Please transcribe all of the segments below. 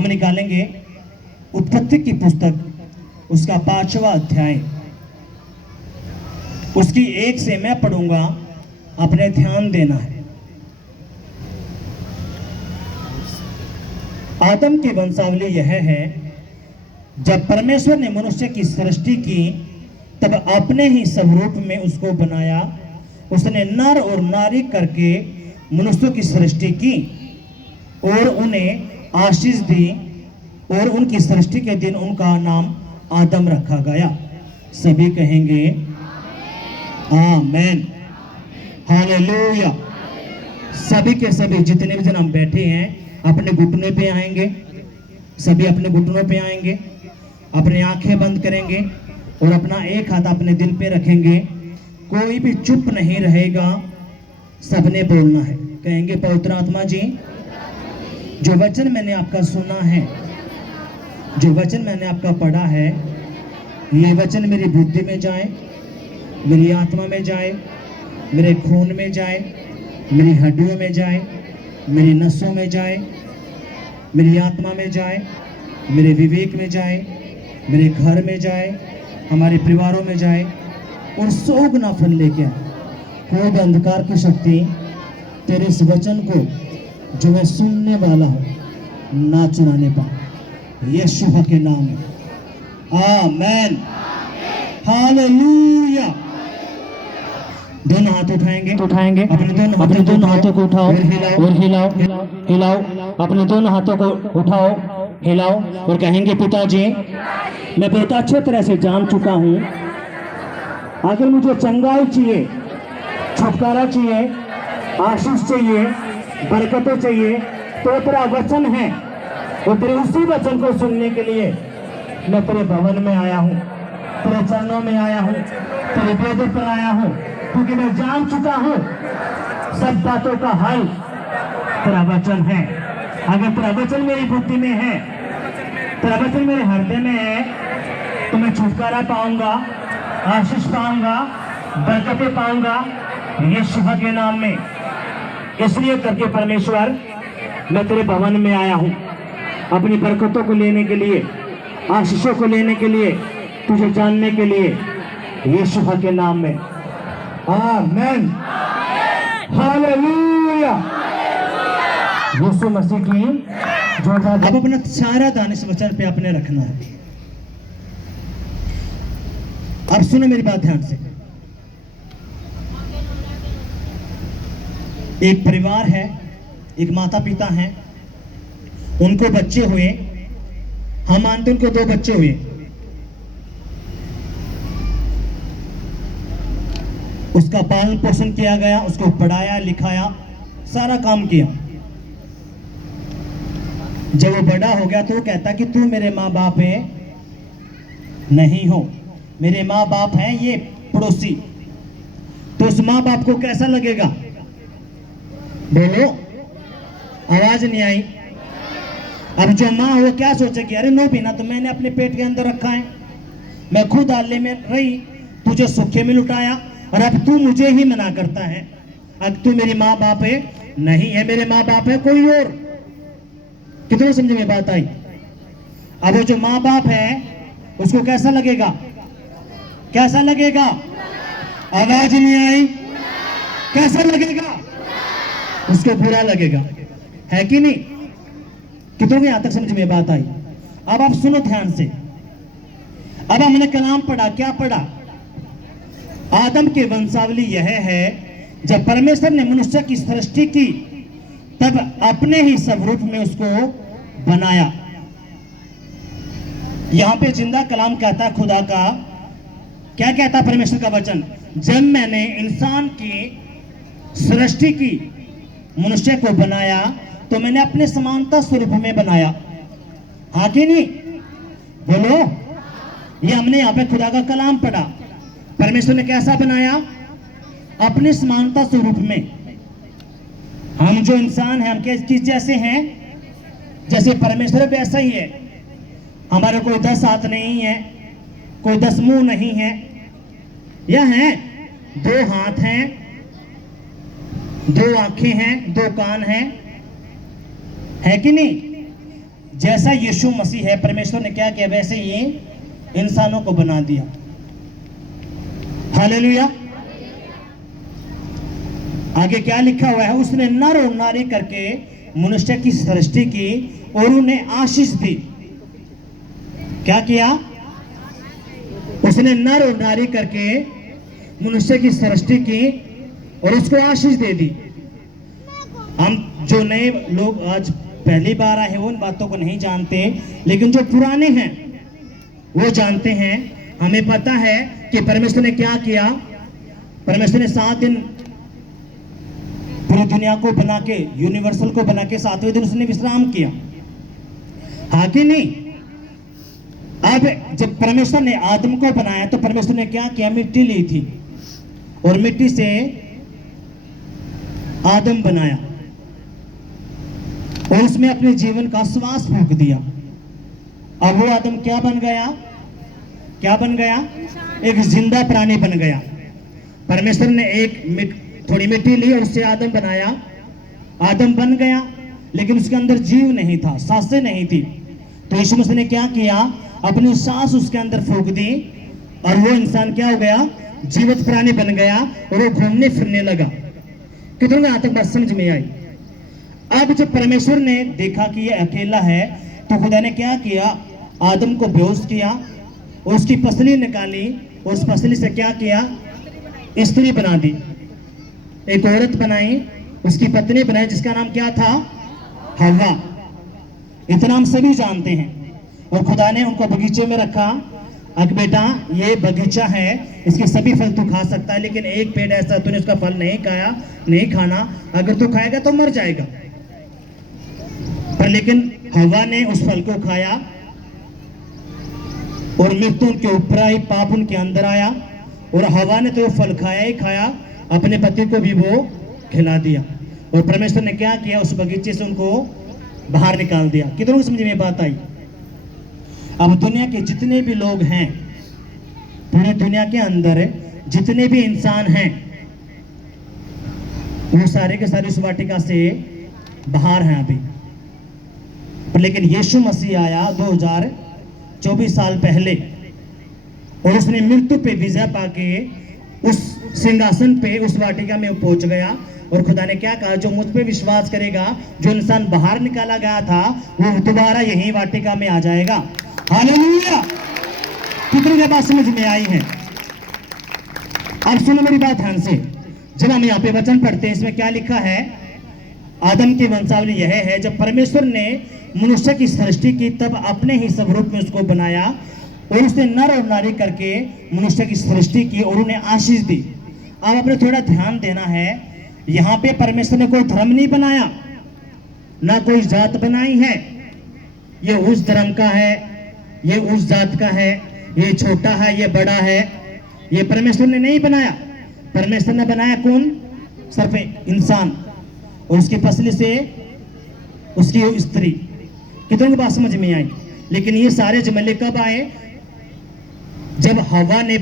हम निकालेंगे उत्पत्ति की पुस्तक, उसका 5वां अध्याय। उसकी 1 से मैं पढ़ूंगा, आपने ध्यान देना है। आदम की वंशावली यह है, जब परमेश्वर ने मनुष्य की सृष्टि की तब अपने ही स्वरूप में उसको बनाया। उसने नर और नारी करके मनुष्यों की सृष्टि की और उन्हें आशीष दी, और उनकी सृष्टि के दिन उनका नाम आदम रखा गया। सभी कहेंगे आमेन, हालेलुया। सभी के सभी जितने भी जन हम बैठे हैं अपने घुटने पे आएंगे, सभी अपने घुटनों पे आएंगे, अपनी आंखें बंद करेंगे और अपना एक हाथ अपने दिल पे रखेंगे। कोई भी चुप नहीं रहेगा, सबने बोलना है। कहेंगे पवित्र आत्मा जी, जो वचन मैंने आपका सुना है, जो वचन मैंने आपका पढ़ा है, ये वचन मेरी बुद्धि में जाए, मेरी आत्मा में जाए, मेरे खून में जाए, मेरी हड्डियों में जाए, मेरी नसों में जाए, मेरी आत्मा में जाए, मेरे विवेक में जाए, मेरे घर में जाए, हमारे परिवारों में जाए, और 100 गुना फल लेके आए। कोई भी अंधकार की शक्ति तेरे इस वचन को जो मैं सुनने वाला हूँ ना चुराने पाए, यीशु के नाम में आमेन, हालेलुया। दोनों हाथ उठाएंगे, अपने दोनों हाथों को उठाओ और हिलाओ। अपने दोनों हाथों को उठाओ, हिलाओ और कहेंगे पिताजी, मैं बहुत अच्छे तरह से जान चुका हूँ, अगर मुझे चंगाई चाहिए, छुटकारा चाहिए, आशीष चाहिए, बरकतें चाहिए, तो तेरा वचन है। और तेरे उसी वचन को सुनने के लिए मैं तेरे भवन में आया हूँ, तेरे चरणों में आया हूँ, तेरे बेदे पर आया हूँ, क्योंकि मैं जान चुका हूँ सब बातों का हल तेरा वचन है। अगर तेरा वचन मेरी बुद्धि में है, तेरा वचन मेरे हृदय में है, तो मैं छुटकारा पाऊंगा, आशीष पाऊंगा, बरकतें पाऊंगा यीशु के नाम में। इसलिए करके परमेश्वर, मैं तेरे भवन में आया हूँ अपनी बरकतों को लेने के लिए, आशीषों को लेने के लिए, तुझे जानने के लिए, यीशु के नाम में आमेन, हालेलुया। यीशु मसीह की जो अब अपना सारा ध्यान इस वचन पे अपने रखना है। अब सुनो मेरी बात ध्यान से। एक परिवार है, एक माता पिता हैं, उनको बच्चे हुए, हम मानते उनको 2 बच्चे हुए। उसका पालन पोषण किया गया, उसको पढ़ाया लिखाया, सारा काम किया। जब वो बड़ा हो गया तो वो कहता कि तू मेरे माँ बाप है नहीं हो, मेरे माँ बाप हैं ये पड़ोसी। तो उस माँ बाप को कैसा लगेगा? बोलो, आवाज नहीं आई। अब जो माँ वो क्या सोचेगी, अरे नो बिना तो मैंने अपने पेट के अंदर रखा है, मैं खुद आले में रही, तुझे सूखे में लुटाया, और अब तू मुझे ही मना करता है। अब तू मेरी माँ बाप है नहीं है, मेरे माँ बाप है कोई और। कितने समझ में बात आई? अब वो जो माँ बाप है उसको कैसा लगेगा? कैसा लगेगा? आवाज नहीं आई। कैसा लगेगा? उसको बुरा लगेगा, है कि नहीं? कितनों को यहां तक समझ में बात आई? अब आप सुनो ध्यान से। अब हमने कलाम पढ़ा, क्या पढ़ा? आदम की वंशावली यह है, जब परमेश्वर ने मनुष्य की सृष्टि की तब अपने ही स्वरूप में उसको बनाया। यहां पे जिंदा कलाम कहता है खुदा का, क्या कहता है परमेश्वर का वचन? जब मैंने इंसान की सृष्टि की, मनुष्य को बनाया, तो मैंने अपने समानता स्वरूप में बनाया। हाँ कि नहीं? बोलो। ये हमने यहाँ पे खुदा का कलाम पढ़ा। परमेश्वर ने कैसा बनाया? अपने समानता स्वरूप में। हम जो इंसान हैं, हम किस जैसे हैं? जैसे परमेश्वर वैसा ही है। हमारे कोई 10 हाथ नहीं है, कोई 10 मुंह नहीं है, या है 2 हाथ हैं, 2 आंखें हैं, 2 कान हैं, है कि नहीं? जैसा यीशु मसीह है, परमेश्वर ने क्या किया वैसे ही इंसानों को बना दिया। हालेलुया। आगे क्या लिखा हुआ है, उसने नर और नारी करके मनुष्य की सृष्टि की और उन्हें आशीष दी। क्या किया? उसने नर और नारी करके मनुष्य की सृष्टि की और उसको आशीष दे दी। हम जो नए लोग आज पहली बार आए हैं वो इन बातों को नहीं जानते, लेकिन जो पुराने हैं वो जानते हैं। हमें पता है कि परमेश्वर ने क्या किया। परमेश्वर ने 7 दिन पूरी दुनिया को बना के, यूनिवर्सल को बना के 7वें दिन उसने विश्राम किया, हाँ कि नहीं? अब जब परमेश्वर ने आदम को बनाया तो परमेश्वर ने क्या किया, मिट्टी ली थी और मिट्टी से आदम बनाया और उसमें अपने जीवन का श्वास फूंक दिया। अब वो आदम क्या बन गया? क्या बन गया? एक जिंदा प्राणी बन गया। परमेश्वर ने थोड़ी मिट्टी ली और उससे आदम बनाया। आदम बन गया, लेकिन उसके अंदर जीव नहीं था, सांसें नहीं थी। तो यीशु मसीह ने क्या किया, अपनी सांस उसके अंदर फूंक दी और वो इंसान क्या हो गया, जीवित प्राणी बन गया और वो घूमने फिरने लगा। कितने आज तक बात समझ में आई? अब जब परमेश्वर ने देखा कि ये अकेला है तो खुदा ने क्या किया, आदम को बेहोश किया और उसकी पसली निकाली और उस पसली से क्या किया, स्त्री बना दी, एक औरत बनाई, उसकी पत्नी बनाई, जिसका नाम क्या था, हव्वा। इतना हम सभी जानते हैं। और खुदा ने उनको बगीचे में रखा। अब बेटा ये बगीचा है, इसके सभी फल तू खा सकता है, लेकिन एक पेड़ ऐसा तूने उसका फल नहीं खाया, नहीं खाना, अगर तू खाएगा तो मर जाएगा। पर लेकिन हव्वा ने उस फल को खाया और मृत्यु उनके ऊपर आई, पाप उनके अंदर आया और हव्वा ने तो फल खाया ही खाया, अपने पति को भी वो खिला दिया और परमेश्वर ने क्या किया, उस बगीचे से उनको बाहर निकाल दिया। कितनों को समझ में बात आई? अब दुनिया के जितने भी लोग हैं, पूरी दुनिया के अंदर जितने भी इंसान हैं, वो सारे के सारे उस वाटिका से बाहर हैं अभी। पर लेकिन यीशु मसीह आया 2024 साल पहले और उसने मृत्यु पे विजय पाके उस सिंहासन पे, उस वाटिका में पहुंच गया और खुदा ने क्या कहा, जो मुझ पे विश्वास करेगा, जो इंसान बाहर निकाला गया था वो दोबारा यही वाटिका में आ जाएगा। हालेलुया। कितनी की बात समझ में आई है? अब सुनो मेरी बात ध्यान से। जब हम यहाँ पे वचन पढ़ते हैं, इसमें क्या लिखा है, आदम की वंशावली यह है, जब परमेश्वर ने मनुष्य की सृष्टि की तब अपने ही स्वरूप में उसको बनाया और उसने नर और नारी करके मनुष्य की सृष्टि की और उन्हें आशीष दी। अब आपने थोड़ा ध्यान देना है, यहाँ पे परमेश्वर ने कोई धर्म नहीं बनाया, ना कोई जात बनाई है, ये उस धर्म का है, ये उस जात का है, ये छोटा है, ये बड़ा है, ये परमेश्वर ने नहीं बनाया। परमेश्वर ने बनाया कौन? सिर्फ इंसान और उसकी पसली से उसकी स्त्री। कितनों की बात समझ में आई? लेकिन ये सारे जमले कब आए? जब हवा ने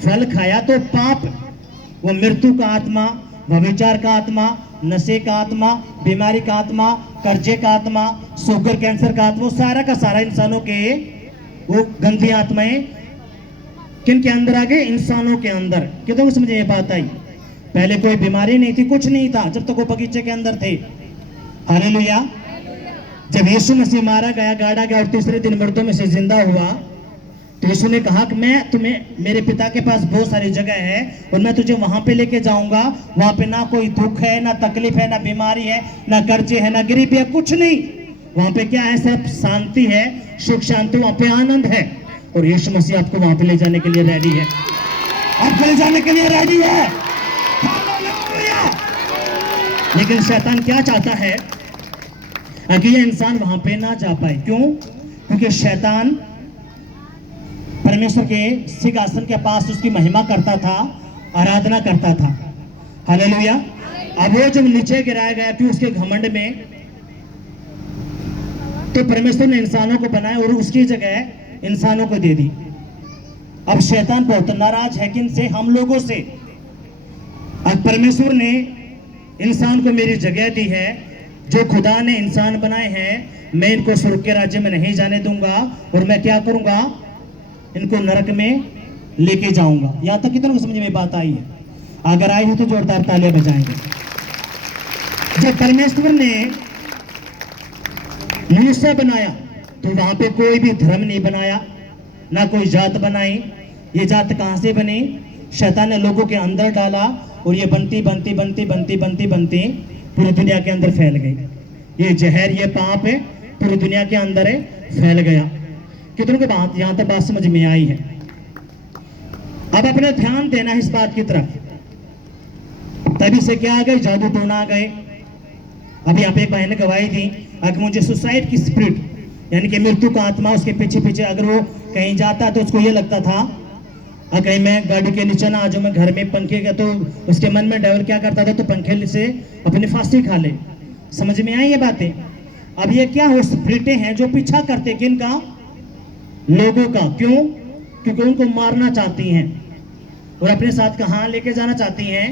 फल खाया तो पाप, वो मृत्यु का आत्मा, व्यभिचार का आत्मा, नशे का आत्मा, बीमारी का आत्मा, कर्जे का आत्मा, शुगर कैंसर का आत्मा, सारा का सारा इंसानों के वो गंदी आत्माएं किन के अंदर आ गए? इंसानों के अंदर। कितनों को समझ ये बात आई? पहले कोई बीमारी नहीं थी, कुछ नहीं था जब तक वो बगीचे के अंदर थे। हालेलुया। जब यीशु मसीह मारा गया, गाड़ा गया और तीसरे दिन मर्दों में से जिंदा हुआ, तो यीशु ने कहा कि मैं तुम्हें, मेरे पिता के पास बहुत सारी जगह है और मैं तुझे वहां पे लेके जाऊंगा। वहां पे ना कोई दुख है, ना तकलीफ है, ना बीमारी है, ना कर्जे है, ना गरीबी है, कुछ नहीं। वहां पे क्या है? सब शांति है, सुख शांति, वहां पे आनंद है। और यीशु मसीह आपको वहां पे ले जाने के लिए रेडी है, आपको ले जाने के लिए रेडी है। हालेलुया। लेकिन शैतान क्या चाहता है कि ये इंसान वहां पे ना जा पाए। क्यों? क्योंकि शैतान परमेश्वर के सिंहासन के पास उसकी महिमा करता था, आराधना करता था। हालेलुया। अब वो जब नीचे गिराया गया कि उसके घमंड में, तो परमेश्वर ने इंसानों को बनाया और उसकी जगह इंसानों को दे दी। अब शैतान बहुत नाराज है किनसे? हम लोगों से। अब परमेश्वर ने इंसान को मेरी जगह दी है, जो खुदा ने इंसान बनाए हैं मैं इनको स्वर्ग के राज्य में नहीं जाने दूंगा, और मैं क्या करूंगा, इनको नरक में लेके जाऊंगा। यहां तक कितनों को समझ में बात आई है? अगर आई हो तो जोरदार तालियां बजाएंगे। जब परमेश्वर ने मनुष्य बनाया तो वहां पे कोई भी धर्म नहीं बनाया, ना कोई जात बनाई। ये जात कहां से बनी? शैतान ने लोगों के अंदर डाला, और ये बनती बनती बनती बनती बनती बनती पूरी दुनिया के अंदर फैल गई। ये जहर, ये पाप है, पूरी दुनिया के अंदर है, फैल गया। कितनों को बात यहां तक बात समझ में आई है? अब अपने ध्यान देना इस बात की तरफ। तभी से क्या आ गए? जादू टोना आ गए। अब यहाँ पे एक भाई ने गवाही दी, अगर मुझे सुसाइड की स्पिरिट, यानी कि मृत्यु का आत्मा, उसके पीछे पीछे अगर वो कहीं जाता तो उसको ये लगता था कहीं मैं गाड़ी के नीचे ना आ जाऊं, मैं घर में पंखे का, तो उसके मन में डेविल क्या करता था, तो पंखे से अपनी फांसी खा ले। समझ में आई ये बातें? अब ये क्या हो, स्पिरिटें हैं जो पीछा करते किनका? लोगों का। क्यों? क्योंकि उनको मारना चाहती हैं और अपने साथ कहां लेके जाना चाहती हैं।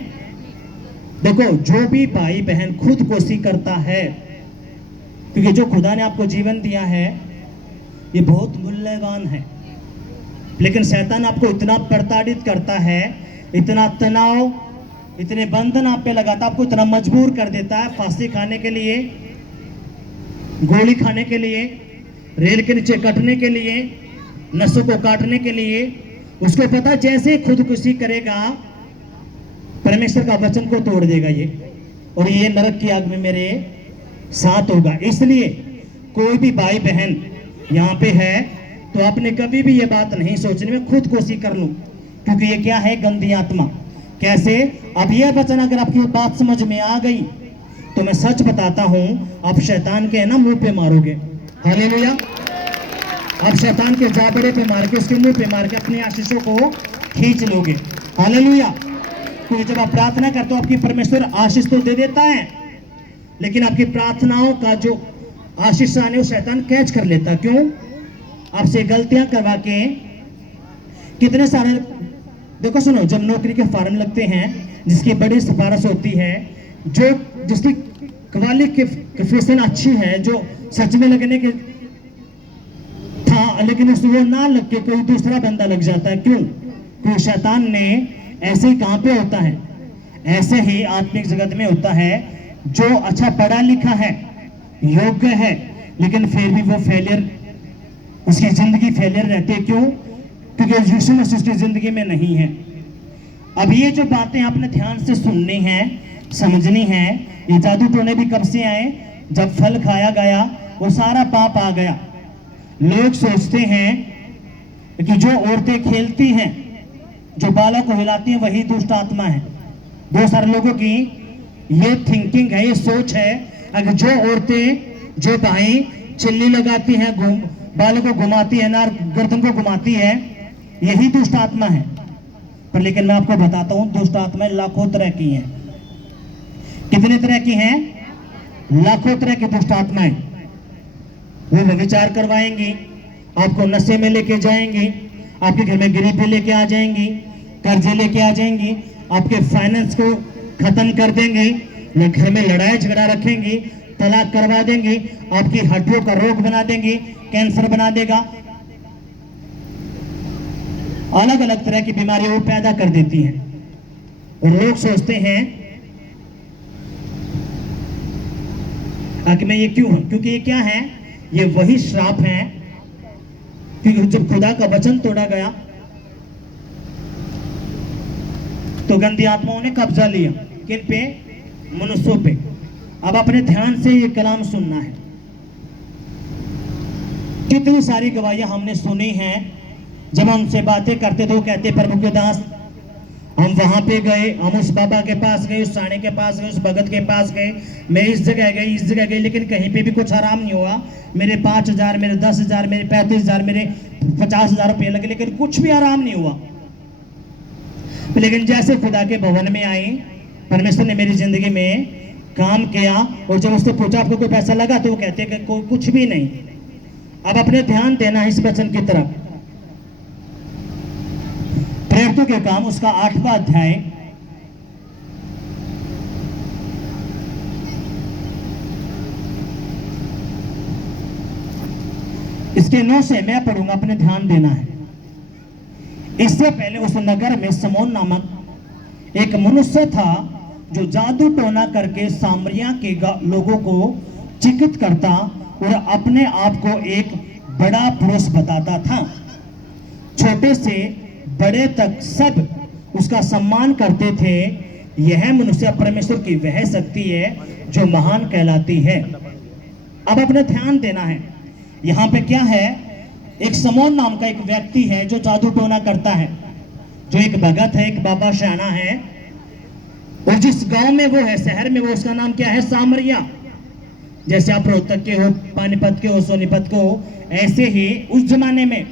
देखो, जो भी भाई बहन खुद कोसी करता है, क्योंकि जो खुदा ने आपको जीवन दिया है ये बहुत मूल्यवान है, लेकिन शैतान आपको इतना प्रताड़ित करता है, इतना तनाव, इतने बंधन आप पे लगाता, आपको इतना मजबूर कर देता है फांसी खाने के लिए, गोली खाने के लिए, रेल के नीचे कटने के लिए, नसों को काटने के लिए। उसको पता जैसे खुदकुशी करेगा परमेश्वर का वचन को तोड़ देगा ये, और ये नरक की आग में मेरे साथ होगा। इसलिए कोई भी भाई बहन यहाँ पे है तो आपने कभी भी ये बात नहीं सोचनी मैं खुद कोशिश कर लूं, क्योंकि ये क्या है? गंदी आत्मा। कैसे? अब ये वचन अगर आपकी बात समझ में आ गई तो मैं सच बताता हूं, आप शैतान के ना मुंह पे मारोगे। हालेलुया। आप शैतान के जाबड़े पे मार के, उसके मुंह पे मार के अपनी आशीषों को खींच लोगे। हालेलुया। क्योंकि जब आप प्रार्थना करते हो आपकी परमेश्वर आशीष तो दे देता है, लेकिन आपकी प्रार्थनाओं का जो आशीष आने वो शैतान कैच कर लेता। क्यों? आपसे गलतियां करवा के। कितने सारे, देखो सुनो, जब नौकरी के फॉर्म लगते हैं जिसकी बड़ी सिफारिश होती है, जो जिसकी क्वालिफिकेशन अच्छी है, जो सच में लगने के था, लेकिन उस वो ना लग के कोई दूसरा बंदा लग जाता है। क्यों? क्योंकि शैतान ने ऐसे ही कहां पे होता है, ऐसे ही आत्मिक जगत में होता है। जो अच्छा पढ़ा लिखा है, योग्य है, लेकिन फिर भी वो फेलियर, उसकी जिंदगी फेलियर रहती है। क्यों? क्योंकि यीशु मसीह उसकी जिंदगी में नहीं है। अब ये जो बातें आपने ध्यान से सुननी है, समझनी है। ये जादू टोने भी कब से आए? जब फल खाया गया वो सारा पाप आ गया। लोग सोचते हैं कि जो औरतें खेलती हैं, जो बालों को हिलाती हैं, वही दुष्ट आत्मा है। बहुत सारे लोगों की ये थिंकिंग है, ये सोच है, अगर जो औरतें, जो भाई चिल्ली लगाती हैं, बालों को घुमाती है, नार गर्दन को घुमाती है, यही दुष्ट आत्मा है। पर लेकिन मैं आपको बताता हूं, दुष्ट आत्माएं लाखों तरह की हैं। कितने तरह की हैं? लाखों तरह की दुष्ट आत्माएं। वो व्यभिचार करवाएंगी, आपको नशे में लेके जाएंगी, आपके घर में गरीबी लेके आ जाएंगी, कर्जे लेके आ जाएंगी, आपके फाइनेंस को खत्म कर देंगी, घर में लड़ाई झगड़ा रखेंगी, तलाक करवा देंगी, आपकी हड्डियों का रोग बना देंगी, कैंसर बना देगा, अलग अलग तरह की बीमारियां वो पैदा कर देती हैं। और लोग सोचते हैं कि मैं ये क्यों हूं? क्योंकि ये क्या है? ये वही श्राप है। क्योंकि जब खुदा का वचन तोड़ा गया तो गंदी आत्माओं ने कब्जा लिया। किन पे? मनुष्यों पे। अब अपने ध्यान से ये कलाम सुनना है। कितनी सारी गवाहियां हमने सुनी हैं। जब हमसे बातें करते तो कहते, प्रभु के दास, हम वहां पे गए, हम उस बाबा के पास गए, उस साणे के पास गए, उस भगत के पास गए, मैं इस जगह गई, इस जगह गई, लेकिन कहीं पे भी कुछ आराम नहीं हुआ। मेरे 5,000, मेरे 10,000, मेरे 35,000, मेरे 50,000 रुपये लगे, लेकिन कुछ भी आराम नहीं हुआ। लेकिन जैसे खुदा के भवन में आई, परमेश्वर ने मेरी जिंदगी में काम किया, और जब उससे पूछा आपको कोई पैसा लगा, तो वो कहते कि कोई कुछ भी नहीं। अब अपने ध्यान देना इस वचन की तरफ। प्रेरितों के काम उसका 8वां अध्याय, इसके 9 से मैं पढ़ूंगा, अपने ध्यान देना है। इससे पहले उस नगर में समौन नामक एक मनुष्य था जो जादू टोना करके सामरिया के लोगों को चिकित करता और अपने आप को एक बड़ा पुरुष बताता था। छोटे से बड़े तक सब उसका सम्मान करते थे। यह मनुष्य परमेश्वर की वह शक्ति है जो महान कहलाती है। अब अपने ध्यान देना है, यहाँ पे क्या है, एक समौन नाम का एक व्यक्ति है जो जादू टोना करता है, जो एक भगत है, एक बाबा शाना है। और जिस गांव में वो है, शहर में, वो उसका नाम क्या है, सामरिया। जैसे आप रोहतक के हो, पानीपत के हो, सोनीपत को हो, ऐसे ही उस जमाने में,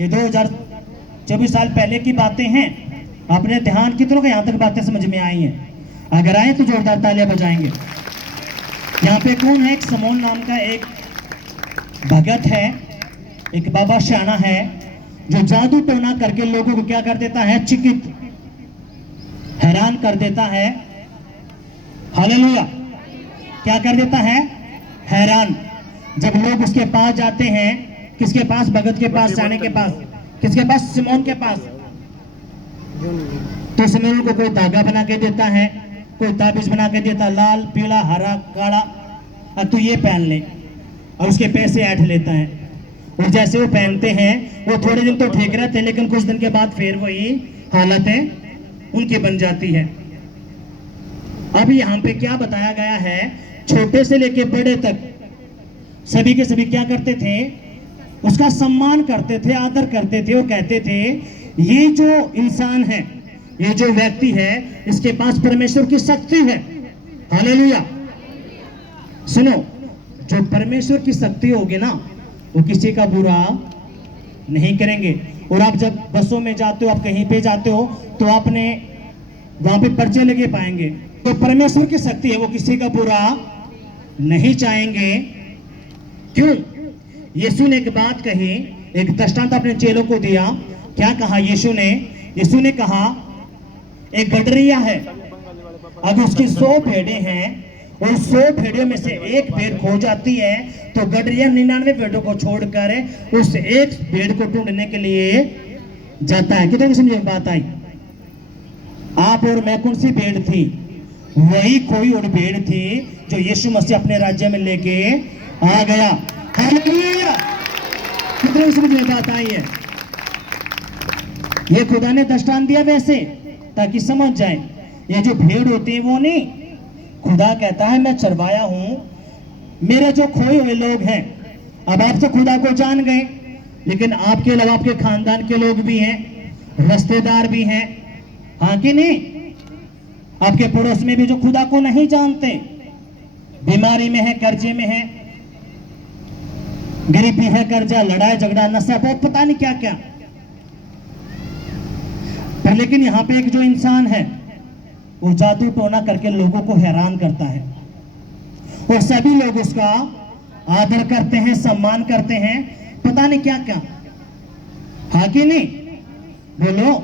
ये 2024 साल पहले की बातें हैं। अपने ध्यान, कितनों को यहाँ तक बातें समझ में आई हैं? अगर आए तो जोरदार तालियां बजाएंगे। यहाँ पे कौन है? एक समौन नाम का एक भगत है, एक बाबा शाना है, जो जादू टोना करके लोगों को क्या कर देता है, चिकित, हैरान कर देता है। हालेलुया। क्या कर देता है? हैरान। जब लोग उसके पास जाते हैं, किसके पास? भगत के पास, शाने के पास। किसके पास? सिमोन के पास। तो सिमोन को कोई धागा बना के देता है, कोई ताबीज बना के देता, लाल, पीला, हरा, काला, और तू ये पहन ले, और उसके पैसे ऐंठ लेता है। और जैसे वो पहनते हैं, वो थोड़े दिन तो ठीक रहते हैं, लेकिन कुछ दिन के बाद फिर वही हालतें उनकी बन जाती है। अब यहाँ पे क्या बताया गया है, छोटे से लेके बड़े तक सभी के सभी क्या करते थे, उसका सम्मान करते थे, आदर करते थे। वो कहते थे ये जो इंसान है, ये जो व्यक्ति है, इसके पास परमेश्वर की शक्ति है। हालेलुया। सुनो, जो परमेश्वर की शक्ति होगी ना, वो किसी का बुरा नहीं करेंगे। और आप जब बसों में जाते हो, आप कहीं पे जाते हो, तो आपने वहां पे पर्चे लगे पाएंगे। तो परमेश्वर की शक्ति है, वो किसी का बुरा नहीं चाहेंगे। क्यों? यीशु ने एक बात कही, एक दृष्टांत अपने चेलों को दिया। क्या कहा यीशु ने? यीशु ने कहा एक गडरिया है, अगर उसकी 100 भेड़ें हैं और 100 भेड़ों में से एक भेड़ खो जाती है, तो गडरिया 99 भेड़ों को छोड़कर उस एक भेड़ को ढूंढने के लिए जाता है। कितने समझ बात आई? आप और मैं कौन सी भेड़ थी? वही खोई और भेड़ थी जो यीशु मसीह अपने राज्य में लेके आ गया। हालेलुया। कितने समझ में बात आई है? ये खुदा ने दृष्टांत दिया वैसे, ताकि समझ जाए। ये जो भेड़ होती है वो नहीं, खुदा कहता है मैं चरवाया हूं, मेरे जो खोए हुए लोग हैं। अब आप तो खुदा को जान गए, लेकिन आपके अलावा आपके खानदान के लोग भी हैं, रिश्तेदार भी हैं, हाँ कि नहीं? आपके पड़ोस में भी जो खुदा को नहीं जानते, बीमारी में है, कर्जे में है, गरीबी है, कर्जा, लड़ाई झगड़ा, नशा, बहुत पता नहीं क्या क्या। पर लेकिन यहाँ पे एक जो इंसान है, वो जादू टोना करके लोगों को हैरान करता है, और सभी लोग उसका आदर करते हैं, सम्मान करते हैं, पता नहीं क्या क्या, हाँ कि नहीं? बोलो।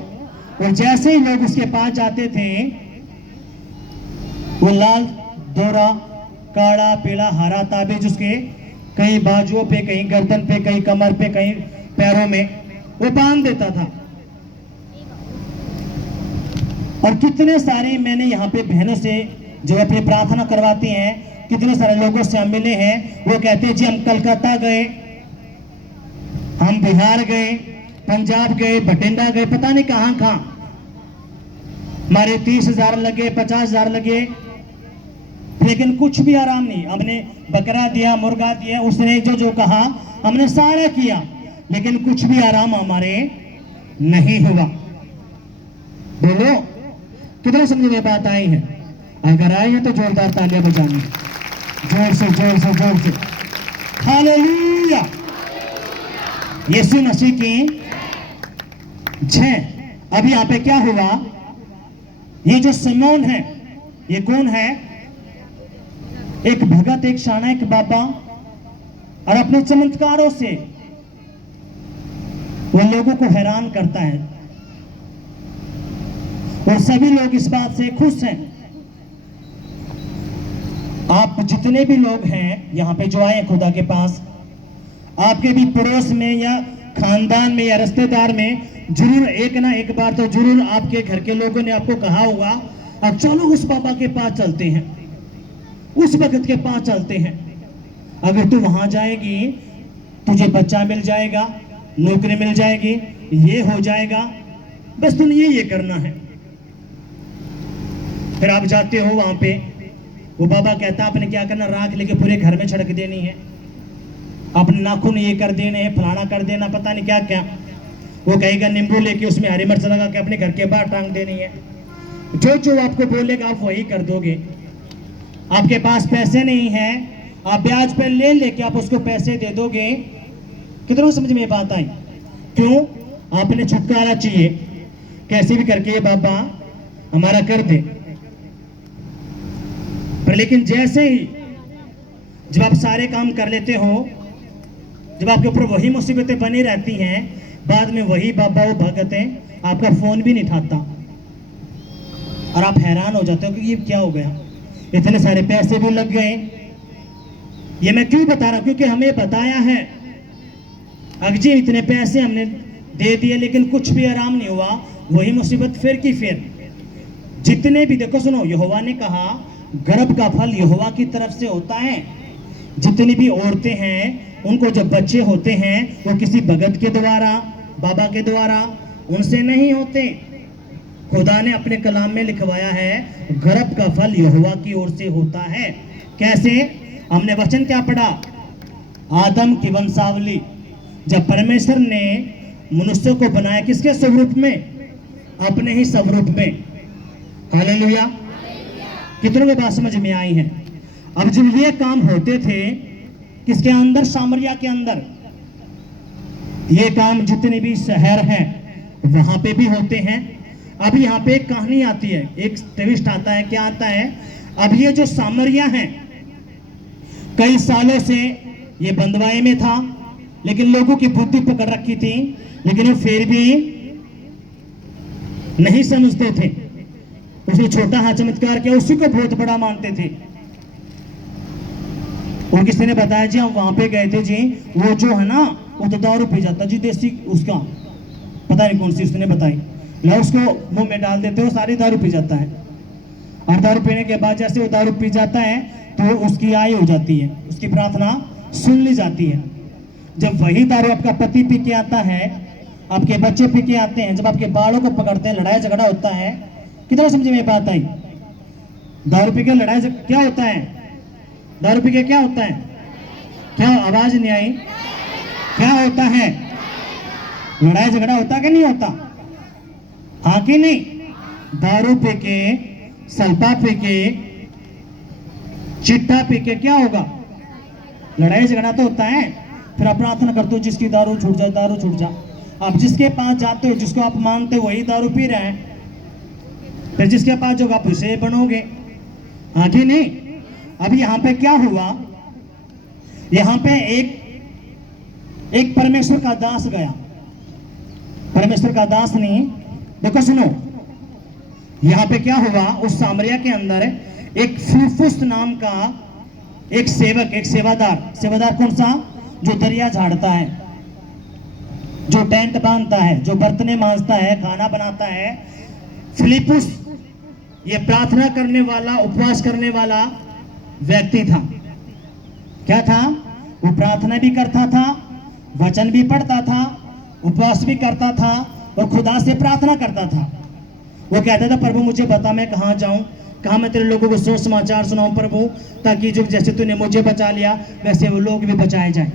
और जैसे ही लोग उसके पास जाते थे, वो लाल, दोहरा, काला, पीला, हरा ताबीज उसके कहीं बाजुओं पे, कहीं गर्दन पे, कहीं कमर पे, कहीं पैरों में वो बांध देता था। और कितने सारे मैंने यहाँ पे बहनों से जो अपनी प्रार्थना करवाती हैं, कितने सारे लोगों से हम मिले हैं, वो कहते हैं जी हम कलकत्ता गए, हम बिहार गए, पंजाब गए, बठिंडा गए, पता नहीं कहां कहां, हमारे 30,000 लगे, 50,000 लगे, लेकिन कुछ भी आराम नहीं। हमने बकरा दिया, मुर्गा दिया, उसने जो जो कहा हमने सारा किया, लेकिन कुछ भी आराम हमारे नहीं हुआ। बोलो, कितने समझ में बात आई है? अगर आई है तो जोरदार तालियां बजानी, जोर से जोर से जोर से। हालेलुया। यीशु मसीह की जय। अब यहाँ पे क्या हुआ? ये जो सिमोन है, ये कौन है? एक भगत, एक शाना, एक बाबा, और अपने चमत्कारों से वो लोगों को हैरान करता है, और सभी लोग इस बात से खुश हैं। आप जितने भी लोग हैं यहाँ पे जो आए खुदा के पास, आपके भी पड़ोस में या खानदान में या रिश्तेदार में जरूर एक ना एक बार तो जरूर आपके घर के लोगों ने आपको कहा होगा, अब चलो उस बाबा के पास चलते हैं, उस भगत के पास चलते हैं। अगर तू वहां जाएगी तुझे बच्चा मिल जाएगा, नौकरी मिल जाएगी, ये हो जाएगा, बस तुमने ये करना है। फिर आप जाते हो वहां पे, वो बाबा कहता है आपने क्या करना, राख लेके पूरे घर में छिड़क देनी है, अपने नाखून ये कर देने हैं, फलाना कर देना, पता नहीं क्या क्या। वो कहेगा नींबू लेके उसमें हरी मिर्च लगा के अपने घर के बाहर टांग देनी है। जो जो आपको बोलेगा आप वही कर दोगे। आपके पास पैसे नहीं है, आप ब्याज पर ले लेके आप उसको पैसे दे दोगे। कितनों समझ में बात आई? क्यों? आपने छुटकारा चाहिए, कैसे भी करके ये बाबा हमारा कर दे। पर लेकिन जैसे ही जब आप सारे काम कर लेते हो, जब आपके ऊपर वही मुसीबतें बनी रहती हैं, बाद में वही बाबा वो भगत है आपका फोन भी नहीं उठाता और आप हैरान हो जाते हो कि ये क्या हो गया, इतने सारे पैसे भी लग गए। ये मैं क्यों बता रहा हूं? क्योंकि हमें बताया है अगजी इतने पैसे हमने दे दिए लेकिन कुछ भी आराम नहीं हुआ, वही मुसीबत फिर की फिर। जितने भी देखो सुनो, यहोवा ने कहा गर्भ का फल यहोवा की तरफ से होता है। जितनी भी औरतें हैं उनको जब बच्चे होते हैं वो किसी भगत के द्वारा, बाबा के द्वारा, उनसे नहीं होते। खुदा ने अपने कलाम में लिखवाया है गर्भ का फल यहोवा की ओर से होता है। कैसे? हमने वचन क्या पढ़ा? आदम की वंशावली, जब परमेश्वर ने मनुष्य को बनाया किसके स्वरूप में? अपने ही स्वरूप में। हालेलुया। कितनों की बात समझ में आई है? अब जब ये काम होते थे किसके अंदर? सामरिया के अंदर। ये काम जितने भी शहर हैं वहां पे भी होते हैं। अब यहाँ पे एक कहानी आती है, एक ट्विस्ट आता है। क्या आता है? अब ये जो सामरिया हैं कई सालों से ये बंदवाई में था, लेकिन लोगों की बुद्धि पकड़ रखी थी, लेकिन वो फिर भी नहीं समझते थे। उसने छोटा हाँ चमत्कार किया, उसी को बहुत बड़ा मानते थे। और किसी ने बताया जी हम वहां पे गए थे जी, वो जो है ना वो तो दारू पी जाता जी, देसी उसका पता नहीं कौन सी उसने बताई, ला उसको मुंह में डाल देते हो, सारी दारू पी जाता है। और दारू पीने के बाद जैसे वो दारू पी जाता है तो उसकी आय हो जाती है, उसकी प्रार्थना सुन ली जाती है। जब वही दारू आपका पति पी के आता है, आपके बच्चे पी के आते हैं, जब आपके बालों को पकड़ते हैं, लड़ाई झगड़ा होता है। कितना समझे में बात आई? दारू पी के लड़ाई क्या होता है? दारू पी के क्या होता है? क्या आवाज नहीं आई? क्या होता है? लड़ाई झगड़ा होता कि नहीं होता? हाँ कि नहीं? दारू पी के, सल्पा पी के, चिट्टा पी के क्या होगा? लड़ाई झगड़ा तो होता है। फिर आप प्रार्थना करते हो जिसकी दारू छूट जाए, दारू छूट जाए। आप जिसके पास जाते हो, जिसको आप मानते हो, वही दारू पी रहे हैं। फिर जिसके पास जो आप उसे बनोगे। हाँ कि नहीं? अब यहाँ पे क्या हुआ? यहाँ पे एक परमेश्वर का दास गया। परमेश्वर का दास नहीं, देखो सुनो, यहाँ पे क्या हुआ? उस सामरिया के अंदर एक फिलिप्पुस नाम का एक सेवक, एक सेवादार कौन सा? जो दरिया झाड़ता है, जो टेंट बांधता है, जो बर्तने मांजता है, खाना बनाता है। फिलिप्पुस ये प्रार्थना करने वाला, उपवास करने वाला व्यक्ति था। क्या था? वो प्रार्थना भी करता था, वचन भी पढ़ता था, उपवास भी करता था और खुदा से प्रार्थना करता था। वो कहता था प्रभु मुझे बता मैं कहाँ जाऊं, कहाँ मैं तेरे लोगों को सुसमाचार सुनाऊं प्रभु, ताकि जो जैसे तूने मुझे बचा लिया वैसे वो लोग भी बचाए जाएं।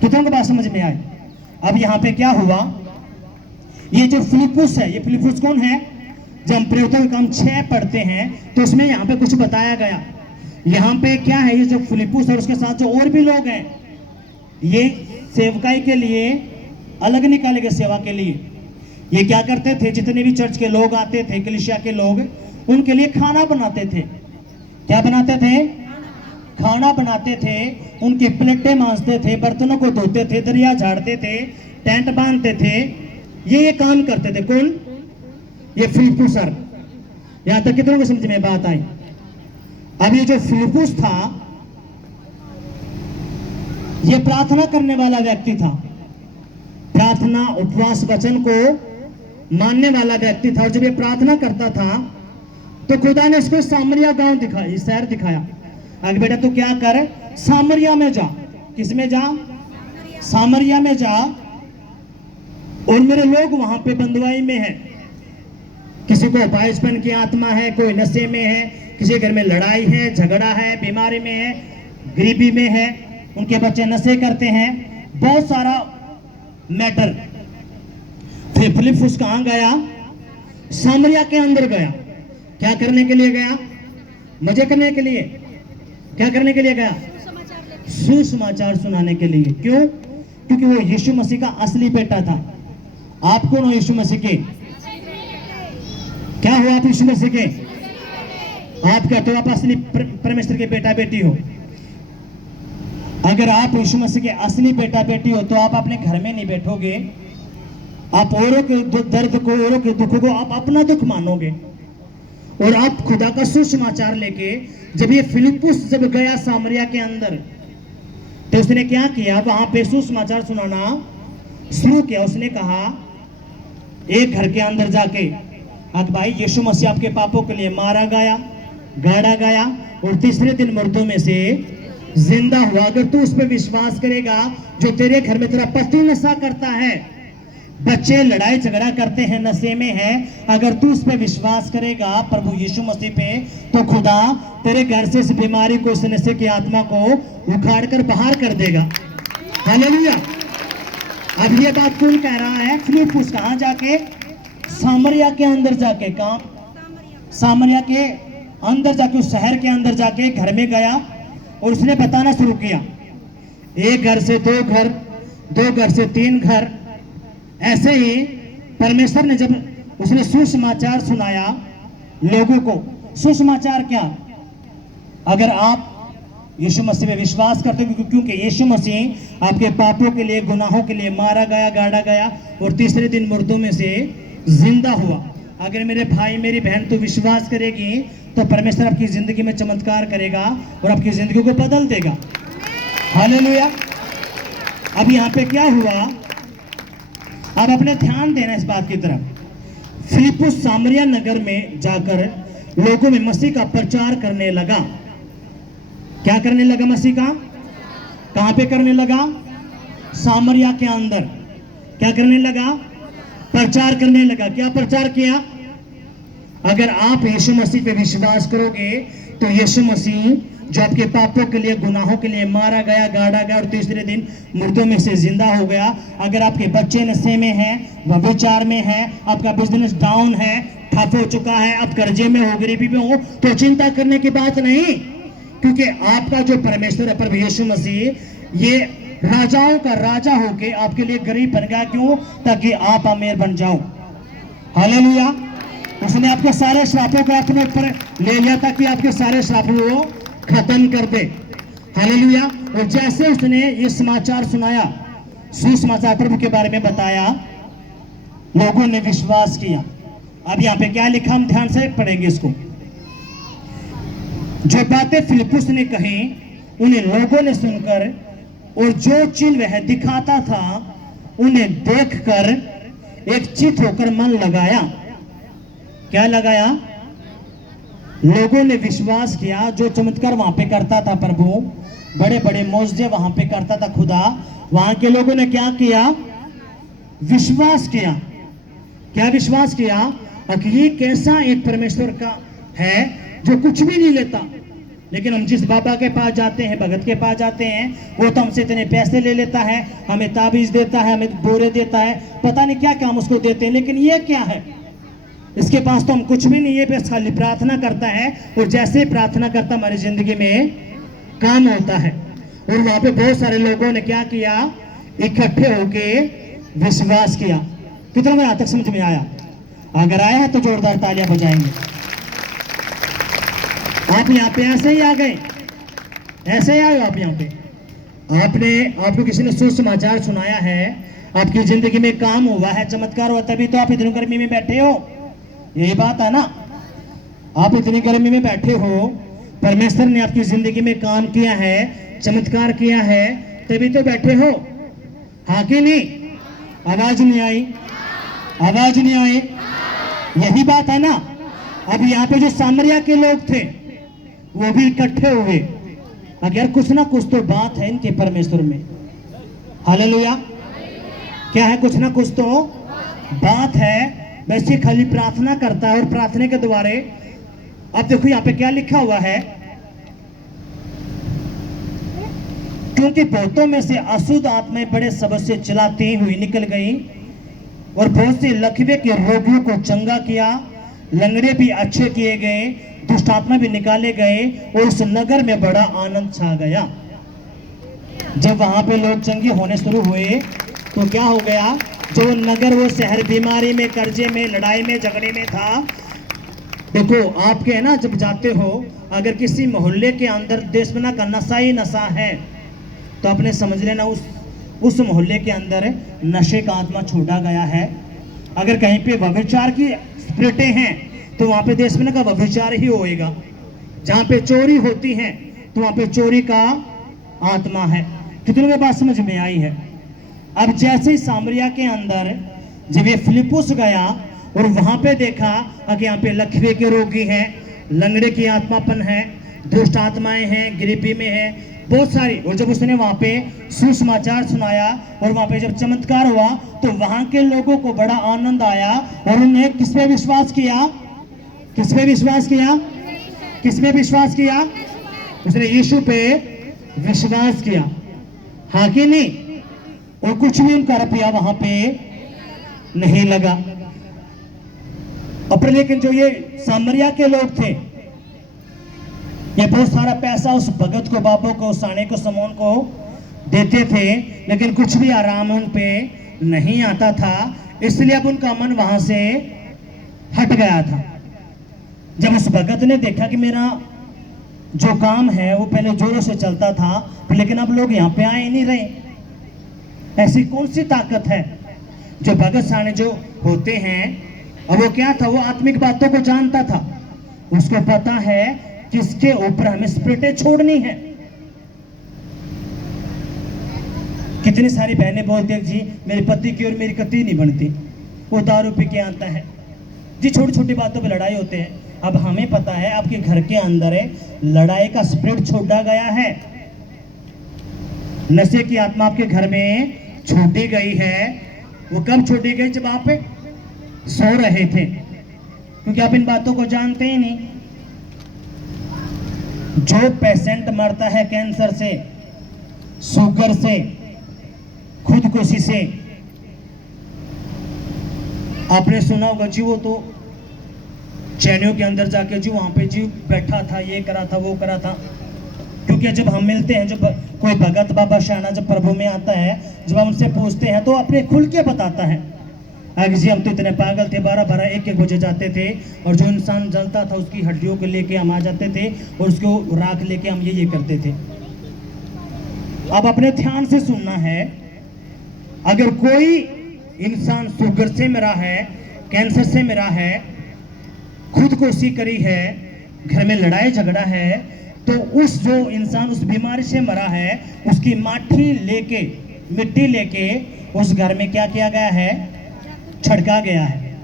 कितनों को बात समझ में आए? अब यहाँ पे क्या हुआ? ये जो फिलिप्पुस है, ये फिलिप्पुस कौन है? जब हम प्रेरितों का काम 6 पढ़ते हैं तो उसमें यहाँ पे कुछ बताया गया। यहाँ पे क्या है? ये जो फिलिप्पुस और उसके साथ जो और भी लोग हैं, ये सेवकाई के लिए अलग निकाले गए, सेवा के लिए। ये क्या करते थे? जितने भी चर्च के लोग आते थे, कलीसिया के लोग, उनके लिए खाना बनाते थे। क्या बनाते थे? खाना बनाते थे, उनकी प्लेटें मांजते थे, बर्तनों को धोते थे, दरिया झाड़ते थे, टेंट बांधते थे। ये काम करते थे। कौन? ये फिलिप्पुस सर। यहां तक कितनों को समझ में बात आई? अब ये जो फिलिप्पुस था, ये प्रार्थना करने वाला व्यक्ति था, प्रार्थना उपवास वचन को मानने वाला व्यक्ति था। और जब ये प्रार्थना करता था तो खुदा ने इसको सामरिया गांव दिखाया, शहर दिखाया। आगे बेटा तो क्या कर, सामरिया में जा। किस में जा? सामरिया में जा। और मेरे लोग वहां पे बंधुआई में है, किसी को अपाहिजपन की आत्मा है, कोई नशे में है, किसी घर में लड़ाई है, झगड़ा है, बीमारी में है, गरीबी में है, उनके बच्चे नशे करते हैं, बहुत सारा मैटर। फिर फिलिप्पुस कहां गया? सामरिया के अंदर गया। क्या करने के लिए गया? मजे करने के लिए? क्या करने के लिए गया? सुसमाचार सुनाने के लिए। क्यों? क्योंकि वो यीशु मसीह का असली बेटा था। आप कौन हो यीशु मसीह के? क्या हो आप यीशु मसीह के? आप क्या? तो आप असली परमेश्वर के बेटा बेटी हो। अगर आप यीशु मसीह के असली बेटा बेटी हो तो आप अपने घर में नहीं बैठोगे, आप औरों के दर्द को, औरों के दुख को आप अपना दुख मानोगे। और आप खुदा का सुसमाचार लेके, जब ये फिलिप्पुस जब गया सामरिया के अंदर, तो उसने क्या किया? वहां पे सुसमाचार सुनाना शुरू किया। उसने कहा एक घर के अंदर जाके, अब भाई यीशु मसीह आपके पापों के लिए मारा गया, गाड़ा गया और तीसरे दिन मुर्दों में से जिंदा हुआ। अगर तू उस पर विश्वास करेगा, जो तेरे घर में तेरा पति नशा करता है, बच्चे लड़ाई झगड़ा करते हैं, नशे में है, अगर तू उस पर विश्वास करेगा प्रभु यीशु मसीह पे, तो खुदा तेरे घर से इस बीमारी को, इस नशे की आत्मा को उखाड़ कर बाहर कर देगा। हालेलुया। अब ये बात कौन कह रहा है? फिलिप्पुस। कहां जाके? सामरिया के अंदर जाके। कहां? सामरिया के अंदर जाके, उस शहर के अंदर जाके घर में गया और उसने बताना शुरू किया। एक घर से दो घर, दो घर से तीन घर, ऐसे ही परमेश्वर ने जब उसने सुसमाचार सुनाया लोगों को। सुसमाचार क्या? अगर आप यीशु मसीह में विश्वास करते हो, क्योंकि यीशु मसीह आपके पापों के लिए, गुनाहों के लिए मारा गया, गाड़ा गया और तीसरे दिन मुर्दों में से जिंदा हुआ। अगर मेरे भाई मेरी बहन तो विश्वास करेगी तो परमेश्वर आपकी जिंदगी में चमत्कार करेगा और आपकी जिंदगी को बदल देगा। हालेलुया। अब यहाँ पे क्या हुआ? अब अपने ध्यान देना इस बात की तरफ। फिलिप्पुस सामरिया नगर में जाकर लोगों में मसीह का प्रचार करने लगा। क्या करने लगा? मसीह का। कहां पे करने लगा? सामरिया के अंदर। क्या करने लगा? प्रचार करने लगा। क्या प्रचार किया? अगर आप यीशु मसीह पे विश्वास करोगे तो यीशु मसीह जो आपके पापों के लिए, गुनाहों के लिए मारा गया, गाड़ा गया और तीसरे दिन मुर्दों में से जिंदा हो गया। अगर आपके बच्चे नशे में हैं, व्यभिचार में हैं, आपका बिजनेस डाउन है, ठप हो चुका है, आप कर्जे में हो, गरीबी में हो, तो चिंता करने की बात नहीं, क्योंकि आपका जो परमेश्वर है, प्रभु यीशु मसीह, ये राजाओं का राजा होके आपके लिए गरीब बन गया। क्यों? ताकि आप अमीर बन जाओ। हालेलुया। उसने आपके सारे श्रापों को अपने ऊपर ले लिया ताकि आपके सारे श्रापों को खत्म कर दे। हालेलुया। और जैसे उसने ये समाचार सुनाया, सुसमाचार प्रभु के बारे में बताया, लोगों ने विश्वास किया। अब यहाँ पे क्या लिखा, हम ध्यान से पढ़ेंगे इसको। जो बातें फिलिप्पुस ने कही उन्हें लोगों ने सुनकर और जो चिन्ह वह दिखाता था उन्हें देखकर एक चित होकर मन लगाया। क्या लगाया? लोगों ने विश्वास किया। जो चमत्कार वहां पे करता था प्रभु, बड़े बड़े मौजज़े वहां पे करता था खुदा, वहां के लोगों ने क्या किया? विश्वास किया। क्या विश्वास किया? कि ये कैसा एक परमेश्वर का है जो कुछ भी नहीं लेता, लेकिन हम जिस बाबा के पास जाते हैं, भगत के पास जाते हैं, वो तो हमसे इतने पैसे ले लेता है, हमें ताबीज देता है, हमें बोरे देता है, पता नहीं क्या काम उसको देते हैं, लेकिन ये क्या है? इसके पास तो हम कुछ भी नहीं है, बस खाली प्रार्थना करता है और जैसे प्रार्थना करता हमारी जिंदगी में काम होता है। और वहां पे बहुत सारे लोगों ने क्या किया? इकट्ठे होके विश्वास किया। कितना मेरा तक समझ में आया? अगर आया है तो जोरदार तालियां बजाएंगे। आप यहाँ पे ऐसे ही आ गए, ऐसे ही आए आप यहाँ पे। आपको किसी ने सुसमाचार सुनाया है, आपकी जिंदगी में काम हुआ है, चमत्कार हुआ, तभी तो आप इतनी गर्मी में बैठे हो। यही बात है ना? आप इतनी गर्मी में बैठे हो, परमेश्वर ने आपकी जिंदगी में काम किया है, चमत्कार किया है, तभी तो बैठे हो, हाँ कि नहीं? आवाज नहीं आई, आवाज नहीं आई, यही बात है ना। अब यहाँ पे जो सामरिया के लोग थे वो भी इकट्ठे हुए, अगर कुछ ना कुछ तो बात है इनके परमेश्वर में। हालेलुया। क्या है? कुछ ना कुछ तो बात है। वैसे खाली प्रार्थना करता है और प्रार्थना के द्वारा अब देखो यहाँ पे क्या लिखा हुआ है, क्योंकि बहुतों में से अशुद्ध आत्माएं बड़े शब्द से चिल्लाती हुई निकल गई और बहुत से लकवे के रोगियों को चंगा किया, लंगड़े भी अच्छे किए गए, दुष्ट आत्मा भी निकाले गए और उस नगर में बड़ा आनंद छा गया। जब वहां पे लोग चंगे होने शुरू हुए तो क्या हो गया? जो नगर, वो शहर बीमारी में, कर्जे में, लड़ाई में, झगड़े में था। देखो आपके है ना, जब जाते हो अगर किसी मोहल्ले के अंदर दुश्मना का नशा ही नशा है तो आपने समझ लेना उस मोहल्ले के अंदर नशे का आत्मा छोड़ा गया है। अगर कहीं पे व्यभिचार की स्पिरिटें हैं तो वहां पे दुश्मना का व्यभिचार ही होएगा। जहां पे चोरी होती है तो वहां पे चोरी का आत्मा है। कितनों की बात समझ में आई है? अब जैसे ही सामरिया के अंदर जब ये फिलिपुस गया और वहां पे देखा कि यहाँ पे लकवे के रोगी हैं, लंगड़े की आत्मापन है, दुष्ट आत्माएं हैं, गरीबी में है, बहुत सारी। और जब उसने वहां पे सुसमाचार सुनाया और वहां पे जब चमत्कार हुआ तो वहां के लोगों को बड़ा आनंद आया और उन्होंने किस पे विश्वास किया? किस पे विश्वास किया? किस पे विश्वास किया? उसने यीशु पे विश्वास किया, हाँ कि नहीं? और कुछ भी उनका रुपया वहां पे नहीं लगा। और लेकिन जो ये सामरिया के लोग थे, ये बहुत सारा पैसा उस भगत को, बाबू को, साने को, समोन को देते थे, लेकिन कुछ भी आराम उन पे नहीं आता था। इसलिए अब उनका मन वहां से हट गया था। जब उस भगत ने देखा कि मेरा जो काम है वो पहले जोरों से चलता था, लेकिन अब लोग यहाँ पे आ ही नहीं रहे, ऐसी कौन सी ताकत है? जो भगत साने जो होते हैं, अब वो क्या था? वो आत्मिक बातों को जानता था। उसको पता है किसके ऊपर हमें स्पिरिटें छोड़नी है। कितनी सारी बहनें बोलती हैं जी मेरे पति की और मेरी कती नहीं बनती, वो दारू पी के आता है जी, छोटी छोटी बातों पे लड़ाई होते हैं। अब हमें पता है आपके घर के अंदर लड़ाई का स्पिरिट छोड़ा गया है, नशे की आत्मा आपके घर में छोड़ी गई है। वो कब छोड़ी गई? जब आप सो रहे थे, क्योंकि आप इन बातों को जानते ही नहीं। जो पेशेंट मरता है कैंसर से, शुगर से, खुदकुशी से, आपने सुना होगा जी वो तो चैनियों के अंदर जाके जी वहां पे जी बैठा था, ये करा था, वो करा था। क्योंकि जब हम मिलते हैं, जब कोई भगत बाबा शाना जब प्रभु में आता है, जब हम उनसे पूछते हैं तो अपने खुल के बताता है, अगर जी हम तो इतने पागल थे, 12-12 एक बजे जाते थे और जो इंसान जलता था उसकी हड्डियों को लेके हम आ जाते थे और उसको राख लेके हम ये करते थे। अब अपने ध्यान से सुनना है, अगर कोई इंसान शुगर से मरा है, कैंसर से मरा है, खुदकुशी करी है, घर में लड़ाई झगड़ा है, तो उस जो इंसान उस बीमारी से मरा है उसकी माटी लेके, मिट्टी लेके उस घर में क्या किया गया है? छिड़का गया है।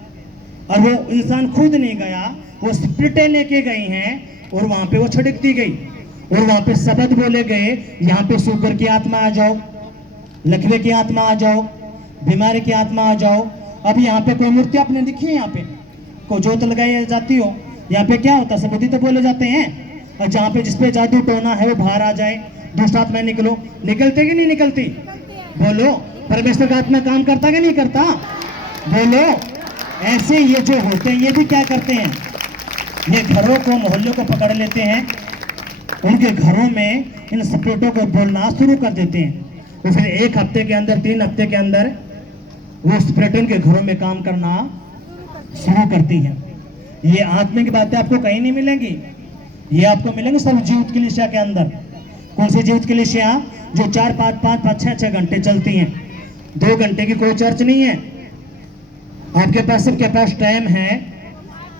और वो इंसान खुद नहीं गया, वो स्पिरिटें लेके गई हैं और वहां पे वो छिड़क दी गई और वहां पे शब्द बोले गए, यहाँ पे शुगर की आत्मा आ जाओ, लकवे की आत्मा आ जाओ, बीमारी की आत्मा आ जाओ। अब यहाँ पे कोई मूर्ति आपने दिखी है? यहाँ पे कोई जोत लगाई जाती हो? यहाँ पे क्या होता है? शब्द तो बोले जाते हैं, और जहाँ पे जिसपे जादू टोना है वो बाहर आ जाए, दुष्ट आत्मा निकलो। निकलते कि नहीं निकलती? बोलो। परमेश्वर का आत्मा काम करता कि नहीं करता? बोलो। ऐसे ये जो होते हैं ये भी क्या करते हैं? ये घरों को, मोहल्लों को पकड़ लेते हैं, उनके घरों में इन स्पिरिटों को बोलना शुरू कर देते हैं। तो फिर 1 हफ्ते के अंदर, 3 हफ्ते के अंदर वो स्पिरिट उनके घरों में काम करना शुरू करती हैं। ये आत्मा की बातें आपको कहीं नहीं मिलेंगी, ये आपको मिलेंगे सब जीवित कलीसिया के अंदर। कौन सी जीवित कलीसिया? जो 4, 5, 5, 6 घंटे चलती हैं। 2 घंटे की कोई चर्च नहीं है। आपके पास, सबके पास टाइम है।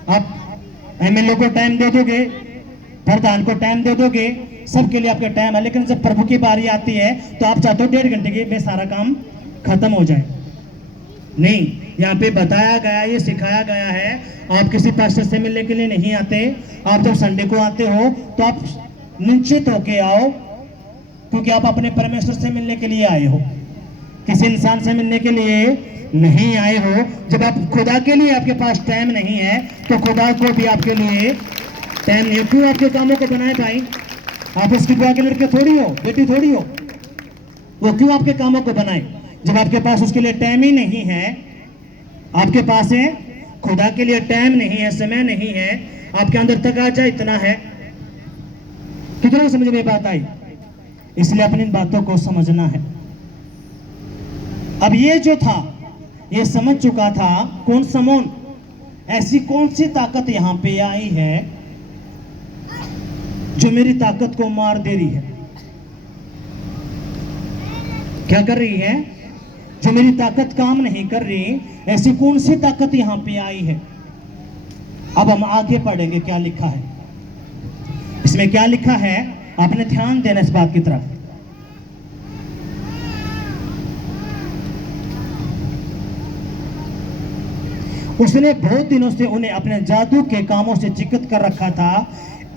आप एमएलए को टाइम दे दोगे, प्रधान को टाइम दे दोगे, सबके लिए आपका टाइम है, लेकिन जब प्रभु की बारी आती है तो आप चाहते हो 1.5 घंटे में सारा काम खत्म हो जाए। नहीं, यहाँ पे बताया गया, ये सिखाया गया है, आप किसी पास्टर से मिलने के लिए नहीं आते। आप जब संडे को आते हो तो आप निश्चित होके आओ, क्योंकि आप अपने परमेश्वर से मिलने के लिए आए हो, किसी इंसान से मिलने के लिए नहीं आए हो। जब आप खुदा के लिए आपके पास टाइम नहीं है तो खुदा को भी आपके लिए टाइम नहीं है। क्यों आपके कामों को बनाए भाई? आप उसकी बुआ के लड़के थोड़ी हो, बेटी थोड़ी हो, वो क्यों आपके कामों को बनाए जब आपके पास उसके लिए टाइम ही नहीं है? आपके पास है, खुदा के लिए टाइम नहीं है, समय नहीं है, आपके अंदर तकाजा इतना है। कितना समझ में बात आई? इसलिए अपनी इन बातों को समझना है। अब ये जो था, ये समझ चुका था कौन समोन, ऐसी कौन सी ताकत यहां पे आई है जो मेरी ताकत को मार दे रही है? क्या कर रही है? जो मेरी ताकत काम नहीं कर रही, ऐसी कौन सी ताकत यहां पे आई है? अब हम आगे पढ़ेंगे क्या लिखा है इसमें। क्या लिखा है आपने ध्यान देना इस बात की तरफ। उसने बहुत दिनों से उन्हें अपने जादू के कामों से चिकत कर रखा था,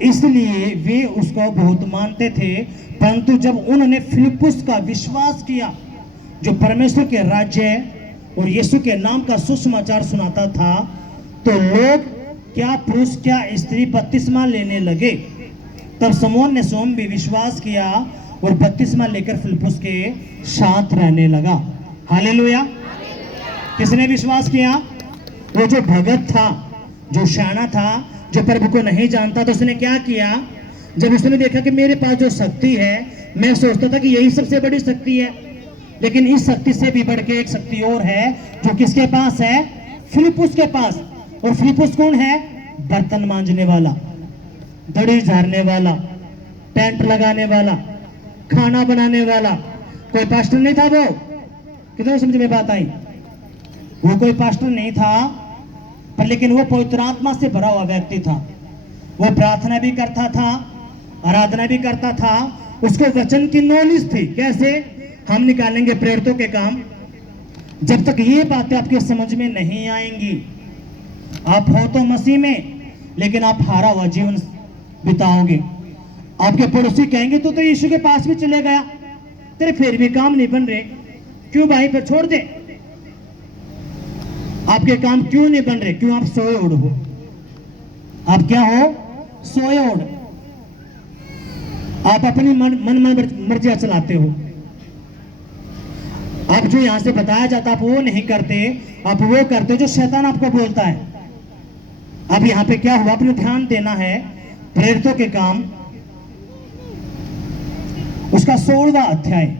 इसलिए वे उसको बहुत मानते थे। परंतु जब उन्होंने फिलिप्पुस का विश्वास किया, जो परमेश्वर के राज्य और यीशु के नाम का सुसमाचार सुनाता था, तो लोग क्या पुरुष क्या स्त्री बपतिस्मा लेने लगे। तब समौन ने स्वयं भी विश्वास किया और बपतिस्मा लेकर फिलिप्पुस के साथ रहने लगा। हालेलुया। किसने विश्वास किया? वो जो भगत था, जो शाना था, जो प्रभु को नहीं जानता, तो उसने क्या किया? जब उसने देखा कि मेरे पास जो शक्ति है, मैं सोचता था कि यही सबसे बड़ी शक्ति है, लेकिन इस शक्ति से भी बढ़ के एक शक्ति और है जो किसके पास है? फिलिप्पुस के पास। और फिलिप्पुस कौन है? बर्तन मांजने वाला, दड़ी झाड़ने वाला, टेंट लगाने वाला, खाना बनाने वाला। कोई पास्टर नहीं था वो। कितना समझ में बात आई? वो कोई पास्टर नहीं था, पर लेकिन वो पवित्र आत्मा से भरा हुआ व्यक्ति था। वो प्रार्थना भी करता था, आराधना भी करता था, उसको वचन की नॉलेज थी। कैसे? हम निकालेंगे प्रेरितों के काम। जब तक ये बातें आपके समझ में नहीं आएंगी, आप हो तो मसीह में, लेकिन आप हारा हुआ जीवन बिताओगे। आपके पड़ोसी कहेंगे तो यीशु के पास भी चले गया, तेरे फिर भी काम नहीं बन रहे, क्यों भाई? फिर छोड़ दे। आपके काम क्यों नहीं बन रहे? क्यों? आप सोए उड़ हो। आप क्या हो? सोए उड़। आप अपनी मन मर्जियां चलाते हो। आप जो यहां से बताया जाता आप वो नहीं करते, आप वो करते जो शैतान आपको बोलता है। अब यहां पे क्या हुआ? आपने ध्यान देना है। प्रेरितों के काम उसका 16वां अध्याय,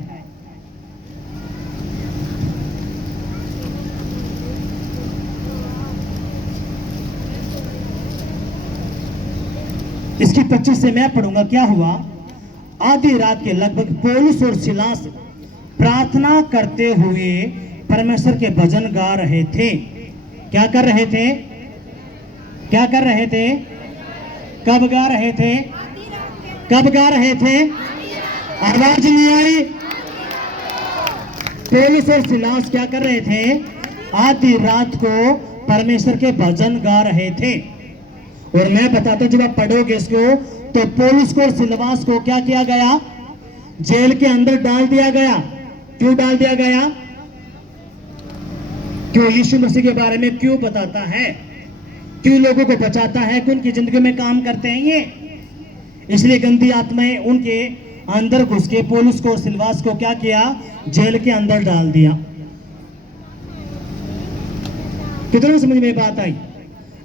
इसकी 25 से मैं पढ़ूंगा। क्या हुआ? आधी रात के लगभग पौलुस और सिलास प्रार्थना करते हुए परमेश्वर के भजन गा रहे थे। क्या कर रहे थे? क्या कर रहे थे? कब गा रहे थे? कब गा रहे थे? आवाज नहीं आई। पौलुस और सिलास क्या कर रहे थे? आधी रात को परमेश्वर के भजन गा रहे थे। और मैं बताता हूं, जब आप पढ़ोगे इसको, तो पौलुस को और सिलवास को क्या किया गया? जेल के अंदर डाल दिया गया। क्यों डाल दिया गया? क्यों? यीशु मसीह के बारे में क्यों बताता है, क्यों लोगों को बचाता है, कि उनकी जिंदगी में काम करते हैं ये। इसलिए गंदी आत्माएं उनके अंदर घुस के पौलुस को और सिलवास को क्या किया? जेल के अंदर डाल दिया। कितना समझ में बात आई?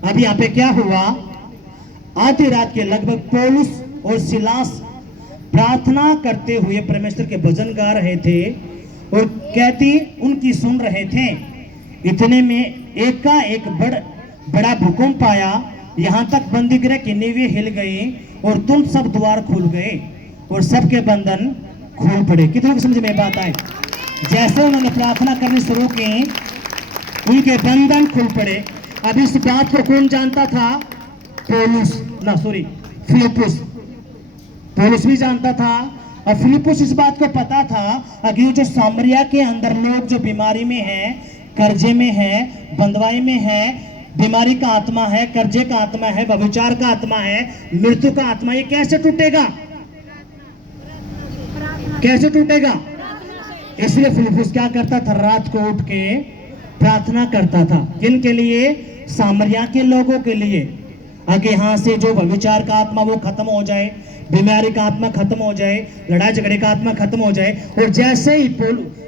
अब यहाँ पे क्या हुआ? आधी रात के लगभग पौलुस और सिलास प्रार्थना करते हुए परमेश्वर के भजन गा रहे थे और कहती उनकी सुन रहे थे। इतने में एकाएक बड़ा भूकंप आया, यहाँ तक बंदीगृह की नींवें हिल गई और तुम सब द्वार खुल गए और सबके बंधन खुल पड़े। कितनों को समझ में बात आए? जैसे उन्होंने प्रार्थना करनी शुरू की, उनके बंधन खुल पड़े। अब इस बात को कौन जानता था? फिलिप्पुस। पौलुस भी जानता था और फिलिप्पुस इस बात को पता था कि जो सामरिया के अंदर लोग जो बीमारी में हैं, कर्जे में हैं, बंधुआई में हैं, बीमारी का आत्मा है, कर्जे का आत्मा है, व्यभिचार का आत्मा है, मृत्यु का आत्मा, ये कैसे टूटेगा? कैसे टूटेगा? इसलिए फिलिप्पुस क्या करता था? रात को उठ के प्रार्थना करता था। किन के लिए? सामरिया के लोगों के लिए, आगे यहाँ से जो व्यभिचार का आत्मा वो खत्म हो जाए, बीमारी का आत्मा खत्म हो जाए, लड़ाई झगड़े का आत्मा खत्म हो जाए। और जैसे ही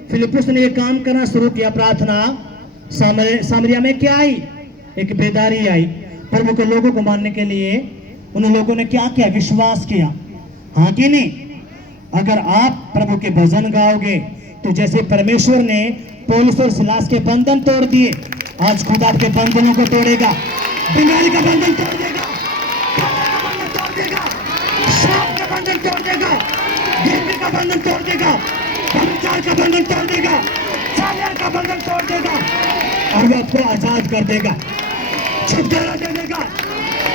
फिलिप्पुस ने ये काम करना शुरू किया, प्रार्थना, सामरिया में क्या आई? एक बेदारी आई। प्रभु के लोगों को मानने के लिए उन लोगों ने क्या किया? विश्वास किया। हाँ कि नहीं? अगर आप प्रभु के भजन गाओगे तो जैसे परमेश्वर ने पौलुस और सिलास के बंधन तोड़ दिए, आज खुद आपके बंधनों को तोड़ेगा। बीमारी का बंधन तोड़ देगा, बंधन तोड़ देगा, श्राप का बंधन तोड़ देगा, गरीबी का बंधन तोड़ देगा, व्यभिचार का बंधन तोड़ देगा, जालियात का बंधन तोड़ देगा और वो आपको आजाद कर देगा, छुटकारा दे देगा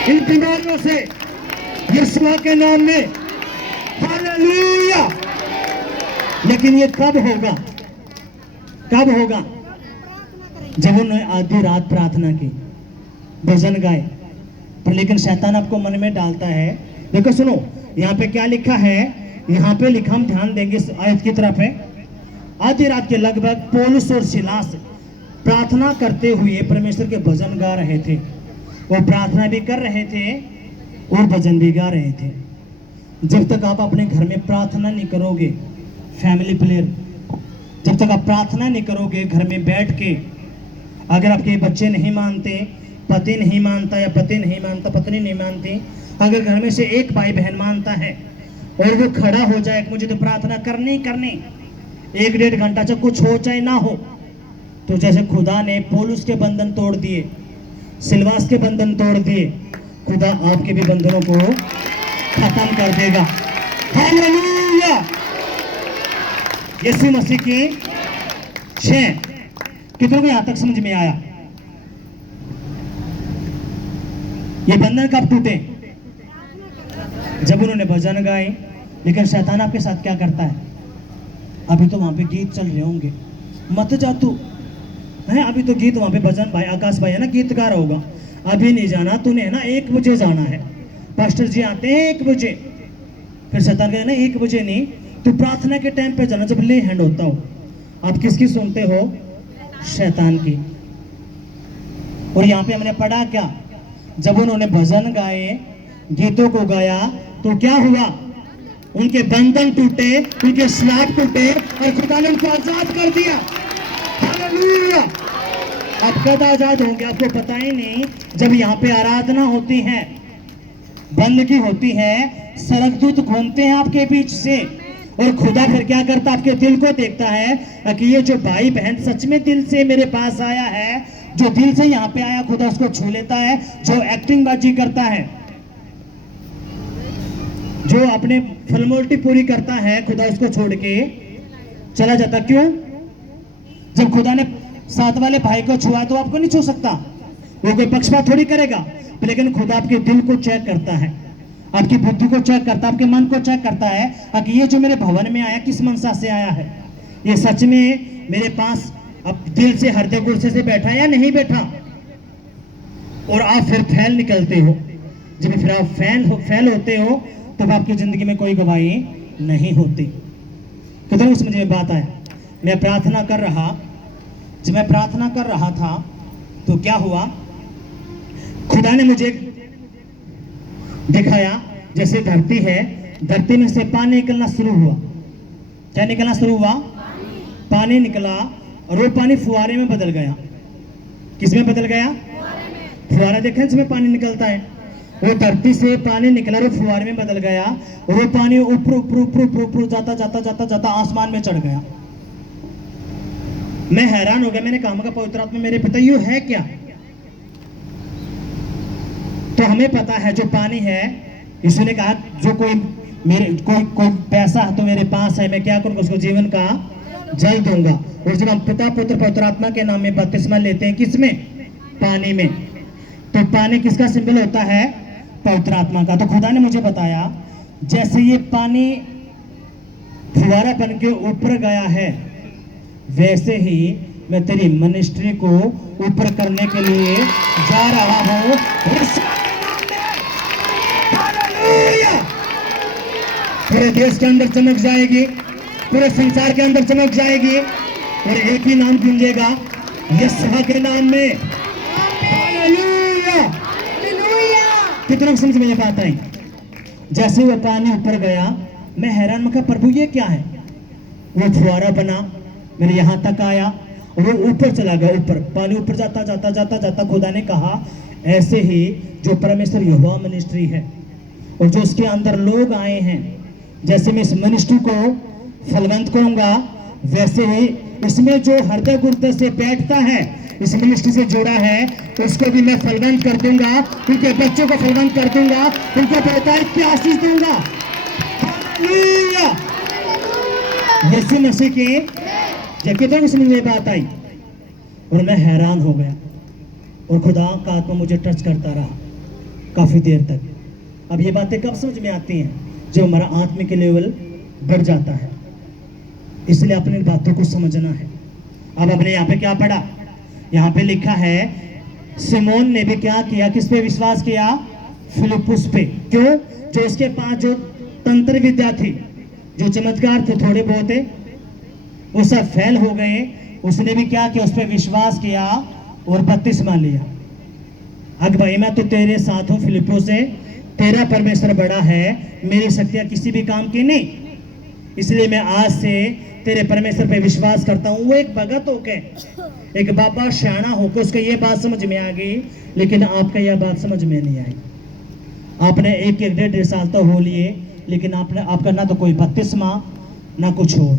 इन बीमारियों से, यीशु के नाम में। हालेलुया। लेकिन ये कब होगा? कब होगा? जब उन्होंने आधी रात प्रार्थना की, भजन गाए। पर लेकिन शैतान आपको मन में डालता है। देखो सुनो, यहाँ पे क्या लिखा है? यहाँ पे लिखा, हम ध्यान देंगे इस आयत की तरफ है। आधी रात के लगभग पौलुस और सिलास प्रार्थना करते हुए परमेश्वर के भजन गा रहे थे। वो प्रार्थना भी कर रहे थे और भजन भी गा रहे थे। जब तक आप अपने घर में प्रार्थना नहीं करोगे, फैमिली प्लेयर, जब तक आप प्रार्थना नहीं करोगे घर में बैठ के, अगर आपके बच्चे नहीं मानते, पति नहीं मानता या पति नहीं मानता, पत्नी नहीं मानती, अगर घर में से एक भाई बहन मानता है और वो खड़ा हो जाए मुझे तो प्रार्थना करनी करनी, 1-1.5 घंटा चाहे कुछ हो चाहे ना हो, तो जैसे खुदा ने पौलुस के बंधन तोड़ दिए, सिलवास के बंधन तोड़ दिए, खुदा आपके भी बंधनों को खत्म कर देगा। हालेलुया। यीशु मसीह की जय। कितनों को यहां तक समझ में आया? ये बंधन कब टूटे? जब उन्होंने भजन गाए। लेकिन शैतान आपके साथ क्या करता है? अभी तो वहां पे गीत चल रहे होंगे, मत जा तू है, अभी तो गीत वहां पे भजन भाई आकाश भाई है ना, गीतकार होगा, अभी नहीं जाना तूने, है ना, 1 बजे जाना है, पास्टर जी आते हैं 1 बजे। फिर शैतान कहता है ना 1 बजे नहीं, तू प्रार्थना के टाइम पे जाना जब ले हैंड होता हो। आप किसकी सुनते हो? शैतान की। और यहाँ पे हमने पढ़ा क्या? जब उन्होंने भजन गाए, गीतों को गाया, तो क्या हुआ? उनके बंधन टूटे, उनके श्राप टूटे और खुदा ने उनको आजाद कर दिया। हालेलुया। आप कब आजाद होंगे आपको पता ही नहीं। जब यहाँ पे आराधना होती है, बंदगी होती है, सरकदूत घूमते हैं आपके बीच से, और खुदा फिर क्या करता? आपके दिल को देखता है कि ये जो भाई बहन सच में दिल से मेरे पास आया है, जो दिल से यहाँ पे आया, खुदा उसको छू लेता है। जो एक्टिंग बाजी करता है, जो अपने फॉर्मेलिटी पूरी करता है, खुदा उसको छोड़ के चला जाता। क्यों? जब खुदा ने साथ वाले भाई को छुआ तो आपको नहीं छू सकता, वो कोई पक्षपात थोड़ी करेगा। लेकिन खुदा आपके दिल को चेक करता है, आपकी बुद्धि को चेक करता है, आपके मन को चेक करता है कि ये जो मेरे भवन में आया किस मनसा से आया है, ये सच में मेरे पास अब दिल से हृदय गुस्से से बैठा या नहीं बैठा। और आप फिर फैल निकलते हो। जब फिर आप फैल होते हो तब आपकी जिंदगी में कोई गवाही नहीं होती। कितने समझ में बात आया? मैं प्रार्थना कर रहा, जब मैं प्रार्थना कर रहा था तो क्या हुआ? खुदा ने मुझे दिखाया जैसे धरती है, धरती में से पानी निकलना शुरू हुआ। क्या निकलना शुरू हुआ? पानी निकला और वो पानी फुहारे में बदल गया। किस में बदल गया? फुहारा देखें जिसमें पानी निकलता है, वो धरती से पानी निकला और फुहारे में बदल गया और वो पानी ऊपर ऊपर ऊपर ऊपर ऊपर जाता जाता जाता जाता आसमान में चढ़ गया। मैं हैरान हो गया। मैंने कहा पवित्र आत्मा मेरे पिता ये है क्या? तो हमें पता है जो पानी है, यीशु ने कहा जो कोई कोई पैसा है तो मेरे पास है, मैं क्या करूंगा? उसको जीवन का जल दूंगा। और जब हम पिता पुत्र पवित्र आत्मा के नाम में बपतिस्मा लेते हैं, किसमें? पानी में। तो पानी किसका सिंबल होता है? पवित्र आत्मा का। तो खुदा ने मुझे बताया जैसे ये पानी फुवारा बन के ऊपर गया है, वैसे ही मैं तेरी मिनिस्ट्री को ऊपर करने के लिए जा रहा हूं। हालेलुया! पूरे देश के अंदर चमक जाएगी, पूरे संसार के अंदर चमक जाएगी, और एक ही नाम गूंजेगा, यीशु के नाम में। हालेलुया! कितने समझ में ये बात आई? जैसे वो पानी ऊपर गया, मैं हैरान, मैं कहा प्रभु ये क्या है? वो फुवारा बना, मेरे यहां तक आया और वो ऊपर चला गया। ऊपर पानी ऊपर जाता जाता जाता जाता खुदा ने कहा ऐसे ही जो परमेश्वर यहोवा मिनिस्ट्री है और जो उसके अंदर लोग आए हैं, जैसे मैं इस मिनिस्ट्री को फलवंत करूंगा, वैसे ही इसमें जो हृदय गुर्दे से बैठता है, इस मिनिस्ट्री से जुड़ा है, उसको भी मैं फलवंत कर दूंगा, उनके बच्चों को फलवंत कर दूंगा, उनको बहुतायत की आशीष दूंगा। हालेलुया! यीशु मसीह के कितने समझ में बात आई, और मैं हैरान हो गया, और खुदा का आत्मा मुझे टच करता रहा काफी देर तक। अब ये बातें कब समझ में आती हैं? जब हमारा आत्मिक लेवल बढ़ जाता है। इसलिए अपनी बातों को समझना है। अब आपने यहाँ पे क्या पढ़ा? यहाँ पे लिखा है सिमोन ने भी क्या किया, किस पे विश्वास किया? फिलिप्पुस पे। क्यों? जो उसके पास जो तंत्र विद्या थी, जो चमत्कार थे थोड़े बहुत थे, वो सब फेल हो गए। उसने भी क्या किया? उस पर विश्वास किया और बपतिस्मा लिया। अग भाई मैं तो तेरे साथ हूं फिलिप्पो से, तेरा परमेश्वर बड़ा है, मेरी शक्तियां किसी भी काम की नहीं, इसलिए मैं आज से तेरे परमेश्वर पे विश्वास करता हूं। वो एक भगत होके, एक बाबा शाना होकर उसको ये बात समझ में आ गई, लेकिन आपका यह बात समझ में नहीं आई। आपने एक एक डेढ़ साल तो हो लिए, लेकिन आपका ना तो कोई बपतिस्मा ना कुछ और।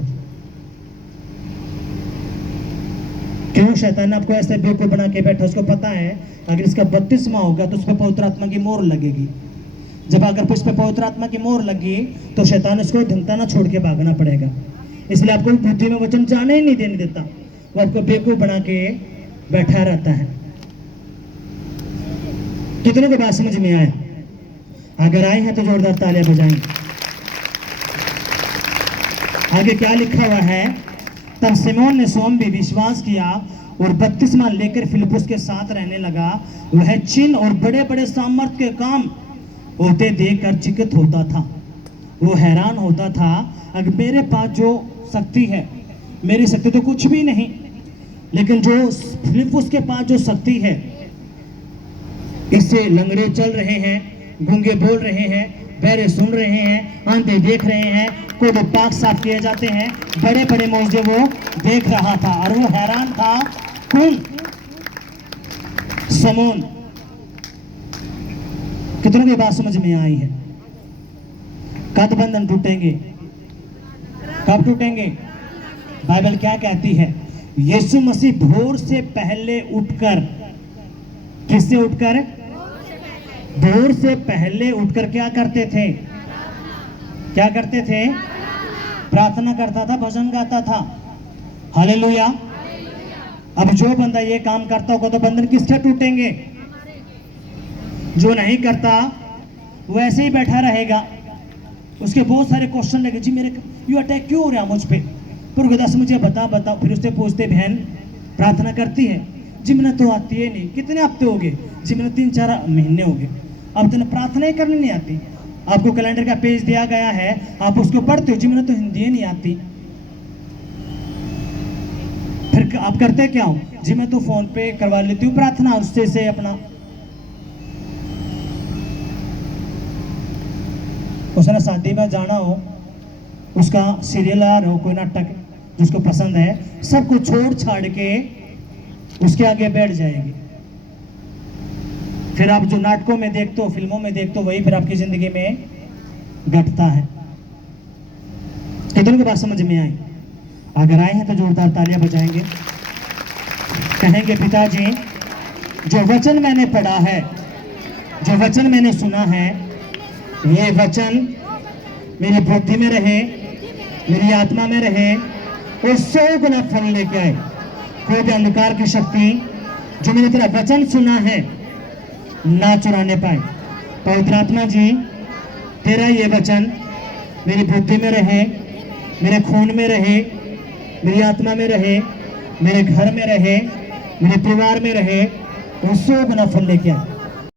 क्यों? शैतान ने आपको ऐसे बेवकूफ बना के बैठा। उसको पता है अगर इसका बपतिस्मा होगा तो उस पर पवित्र आत्मा की मोहर लगेगी। जब अगर उस पर पवित्र आत्मा की मोहर लगी तो शैतान उसको धमता ना छोड़ के भागना पड़ेगा। इसलिए आपको बुद्धि में वचन जाने ही नहीं देने देता, वो आपको बेवकूफ बना के बैठा रहता है। कितने को बात समझ में आए? अगर आए हैं तो जोरदार तालियां बजाएं। आगे क्या लिखा हुआ है? तब सिमोन ने स्वयं भी विश्वास किया और बपतिस्मा लेकर फिलिप्पुस के साथ रहने लगा। वह चिन्ह और बड़े बड़े सामर्थ के काम होते देखकर चकित होता था। वो हैरान होता था, अगर मेरे पास जो शक्ति है, मेरी शक्ति तो कुछ भी नहीं, लेकिन जो फिलिप्पुस के पास जो शक्ति है, इससे लंगड़े चल रहे हैं, गूंगे बोल रहे हैं, बहरे सुन रहे हैं, अंधे देख रहे हैं, कोई पाक साफ किए जाते हैं, बड़े बड़े मौजे वो देख रहा था। और वो हैरान था। कौन? समोन। कितनों की बात समझ में आई है? कद बंधन टूटेंगे? कब टूटेंगे? बाइबल क्या कहती है? यीशु मसीह भोर से पहले उठकर, किससे उठकर? भोर से पहले उठकर क्या करते थे? क्या करते थे? प्रार्थना करता था, भजन गाता था। हालेलुया! अब जो बंदा ये काम करता होगा तो बंधन किससे टूटेंगे? जो नहीं करता वो ऐसे ही बैठा रहेगा। उसके बहुत सारे क्वेश्चन लगे, जी मेरे यू अटैक क्यों हो रहा मुझ पे? पुरगदास मुझे बता। फिर उससे पूछते, बहन प्रार्थना करती है? जी मैंने तो आती है नहीं। कितने हफ्ते हो गए? जी मैंने 3-4 महीने हो गए। अब तुम्हें प्रार्थना ही करनी नहीं आती? आपको कैलेंडर का पेज दिया गया है, आप उसको पढ़ते हो? जी मैंने तो हिंदी ही नहीं आती। फिर आप करते क्या हो? जी मैं तो फोन पे करवा लेती हूँ प्रार्थना, उससे से अपना। उसने शादी में जाना हो, उसका सीरियल आ रहा हो, कोई नाटक जिसको पसंद है, सब कुछ छोड़ छाड़ के उसके आगे बैठ जाएगी। फिर आप जो नाटकों में देखते हो, फिल्मों में देखते हो, वही फिर आपकी जिंदगी में घटता है। कितनों की बात समझ में आई? अगर आए हैं तो जोरदार तालियां बजाएंगे। कहेंगे, पिताजी जो वचन मैंने पढ़ा है, जो वचन मैंने सुना है, ये वचन मेरी बुद्धि में रहे, मेरी आत्मा में रहे और 100 गुना फल लेके आए। कोई भी अंधकार की शक्ति जो मैंने तेरा वचन सुना है ना चुराने पाए। पवित्र आत्मा जी तेरा ये वचन मेरी बुद्धि में रहे, मेरे खून में रहे, मेरी आत्मा में रहे, मेरे घर में रहे, मेरे परिवार में रहे, और 100 गुना फल लेके आए।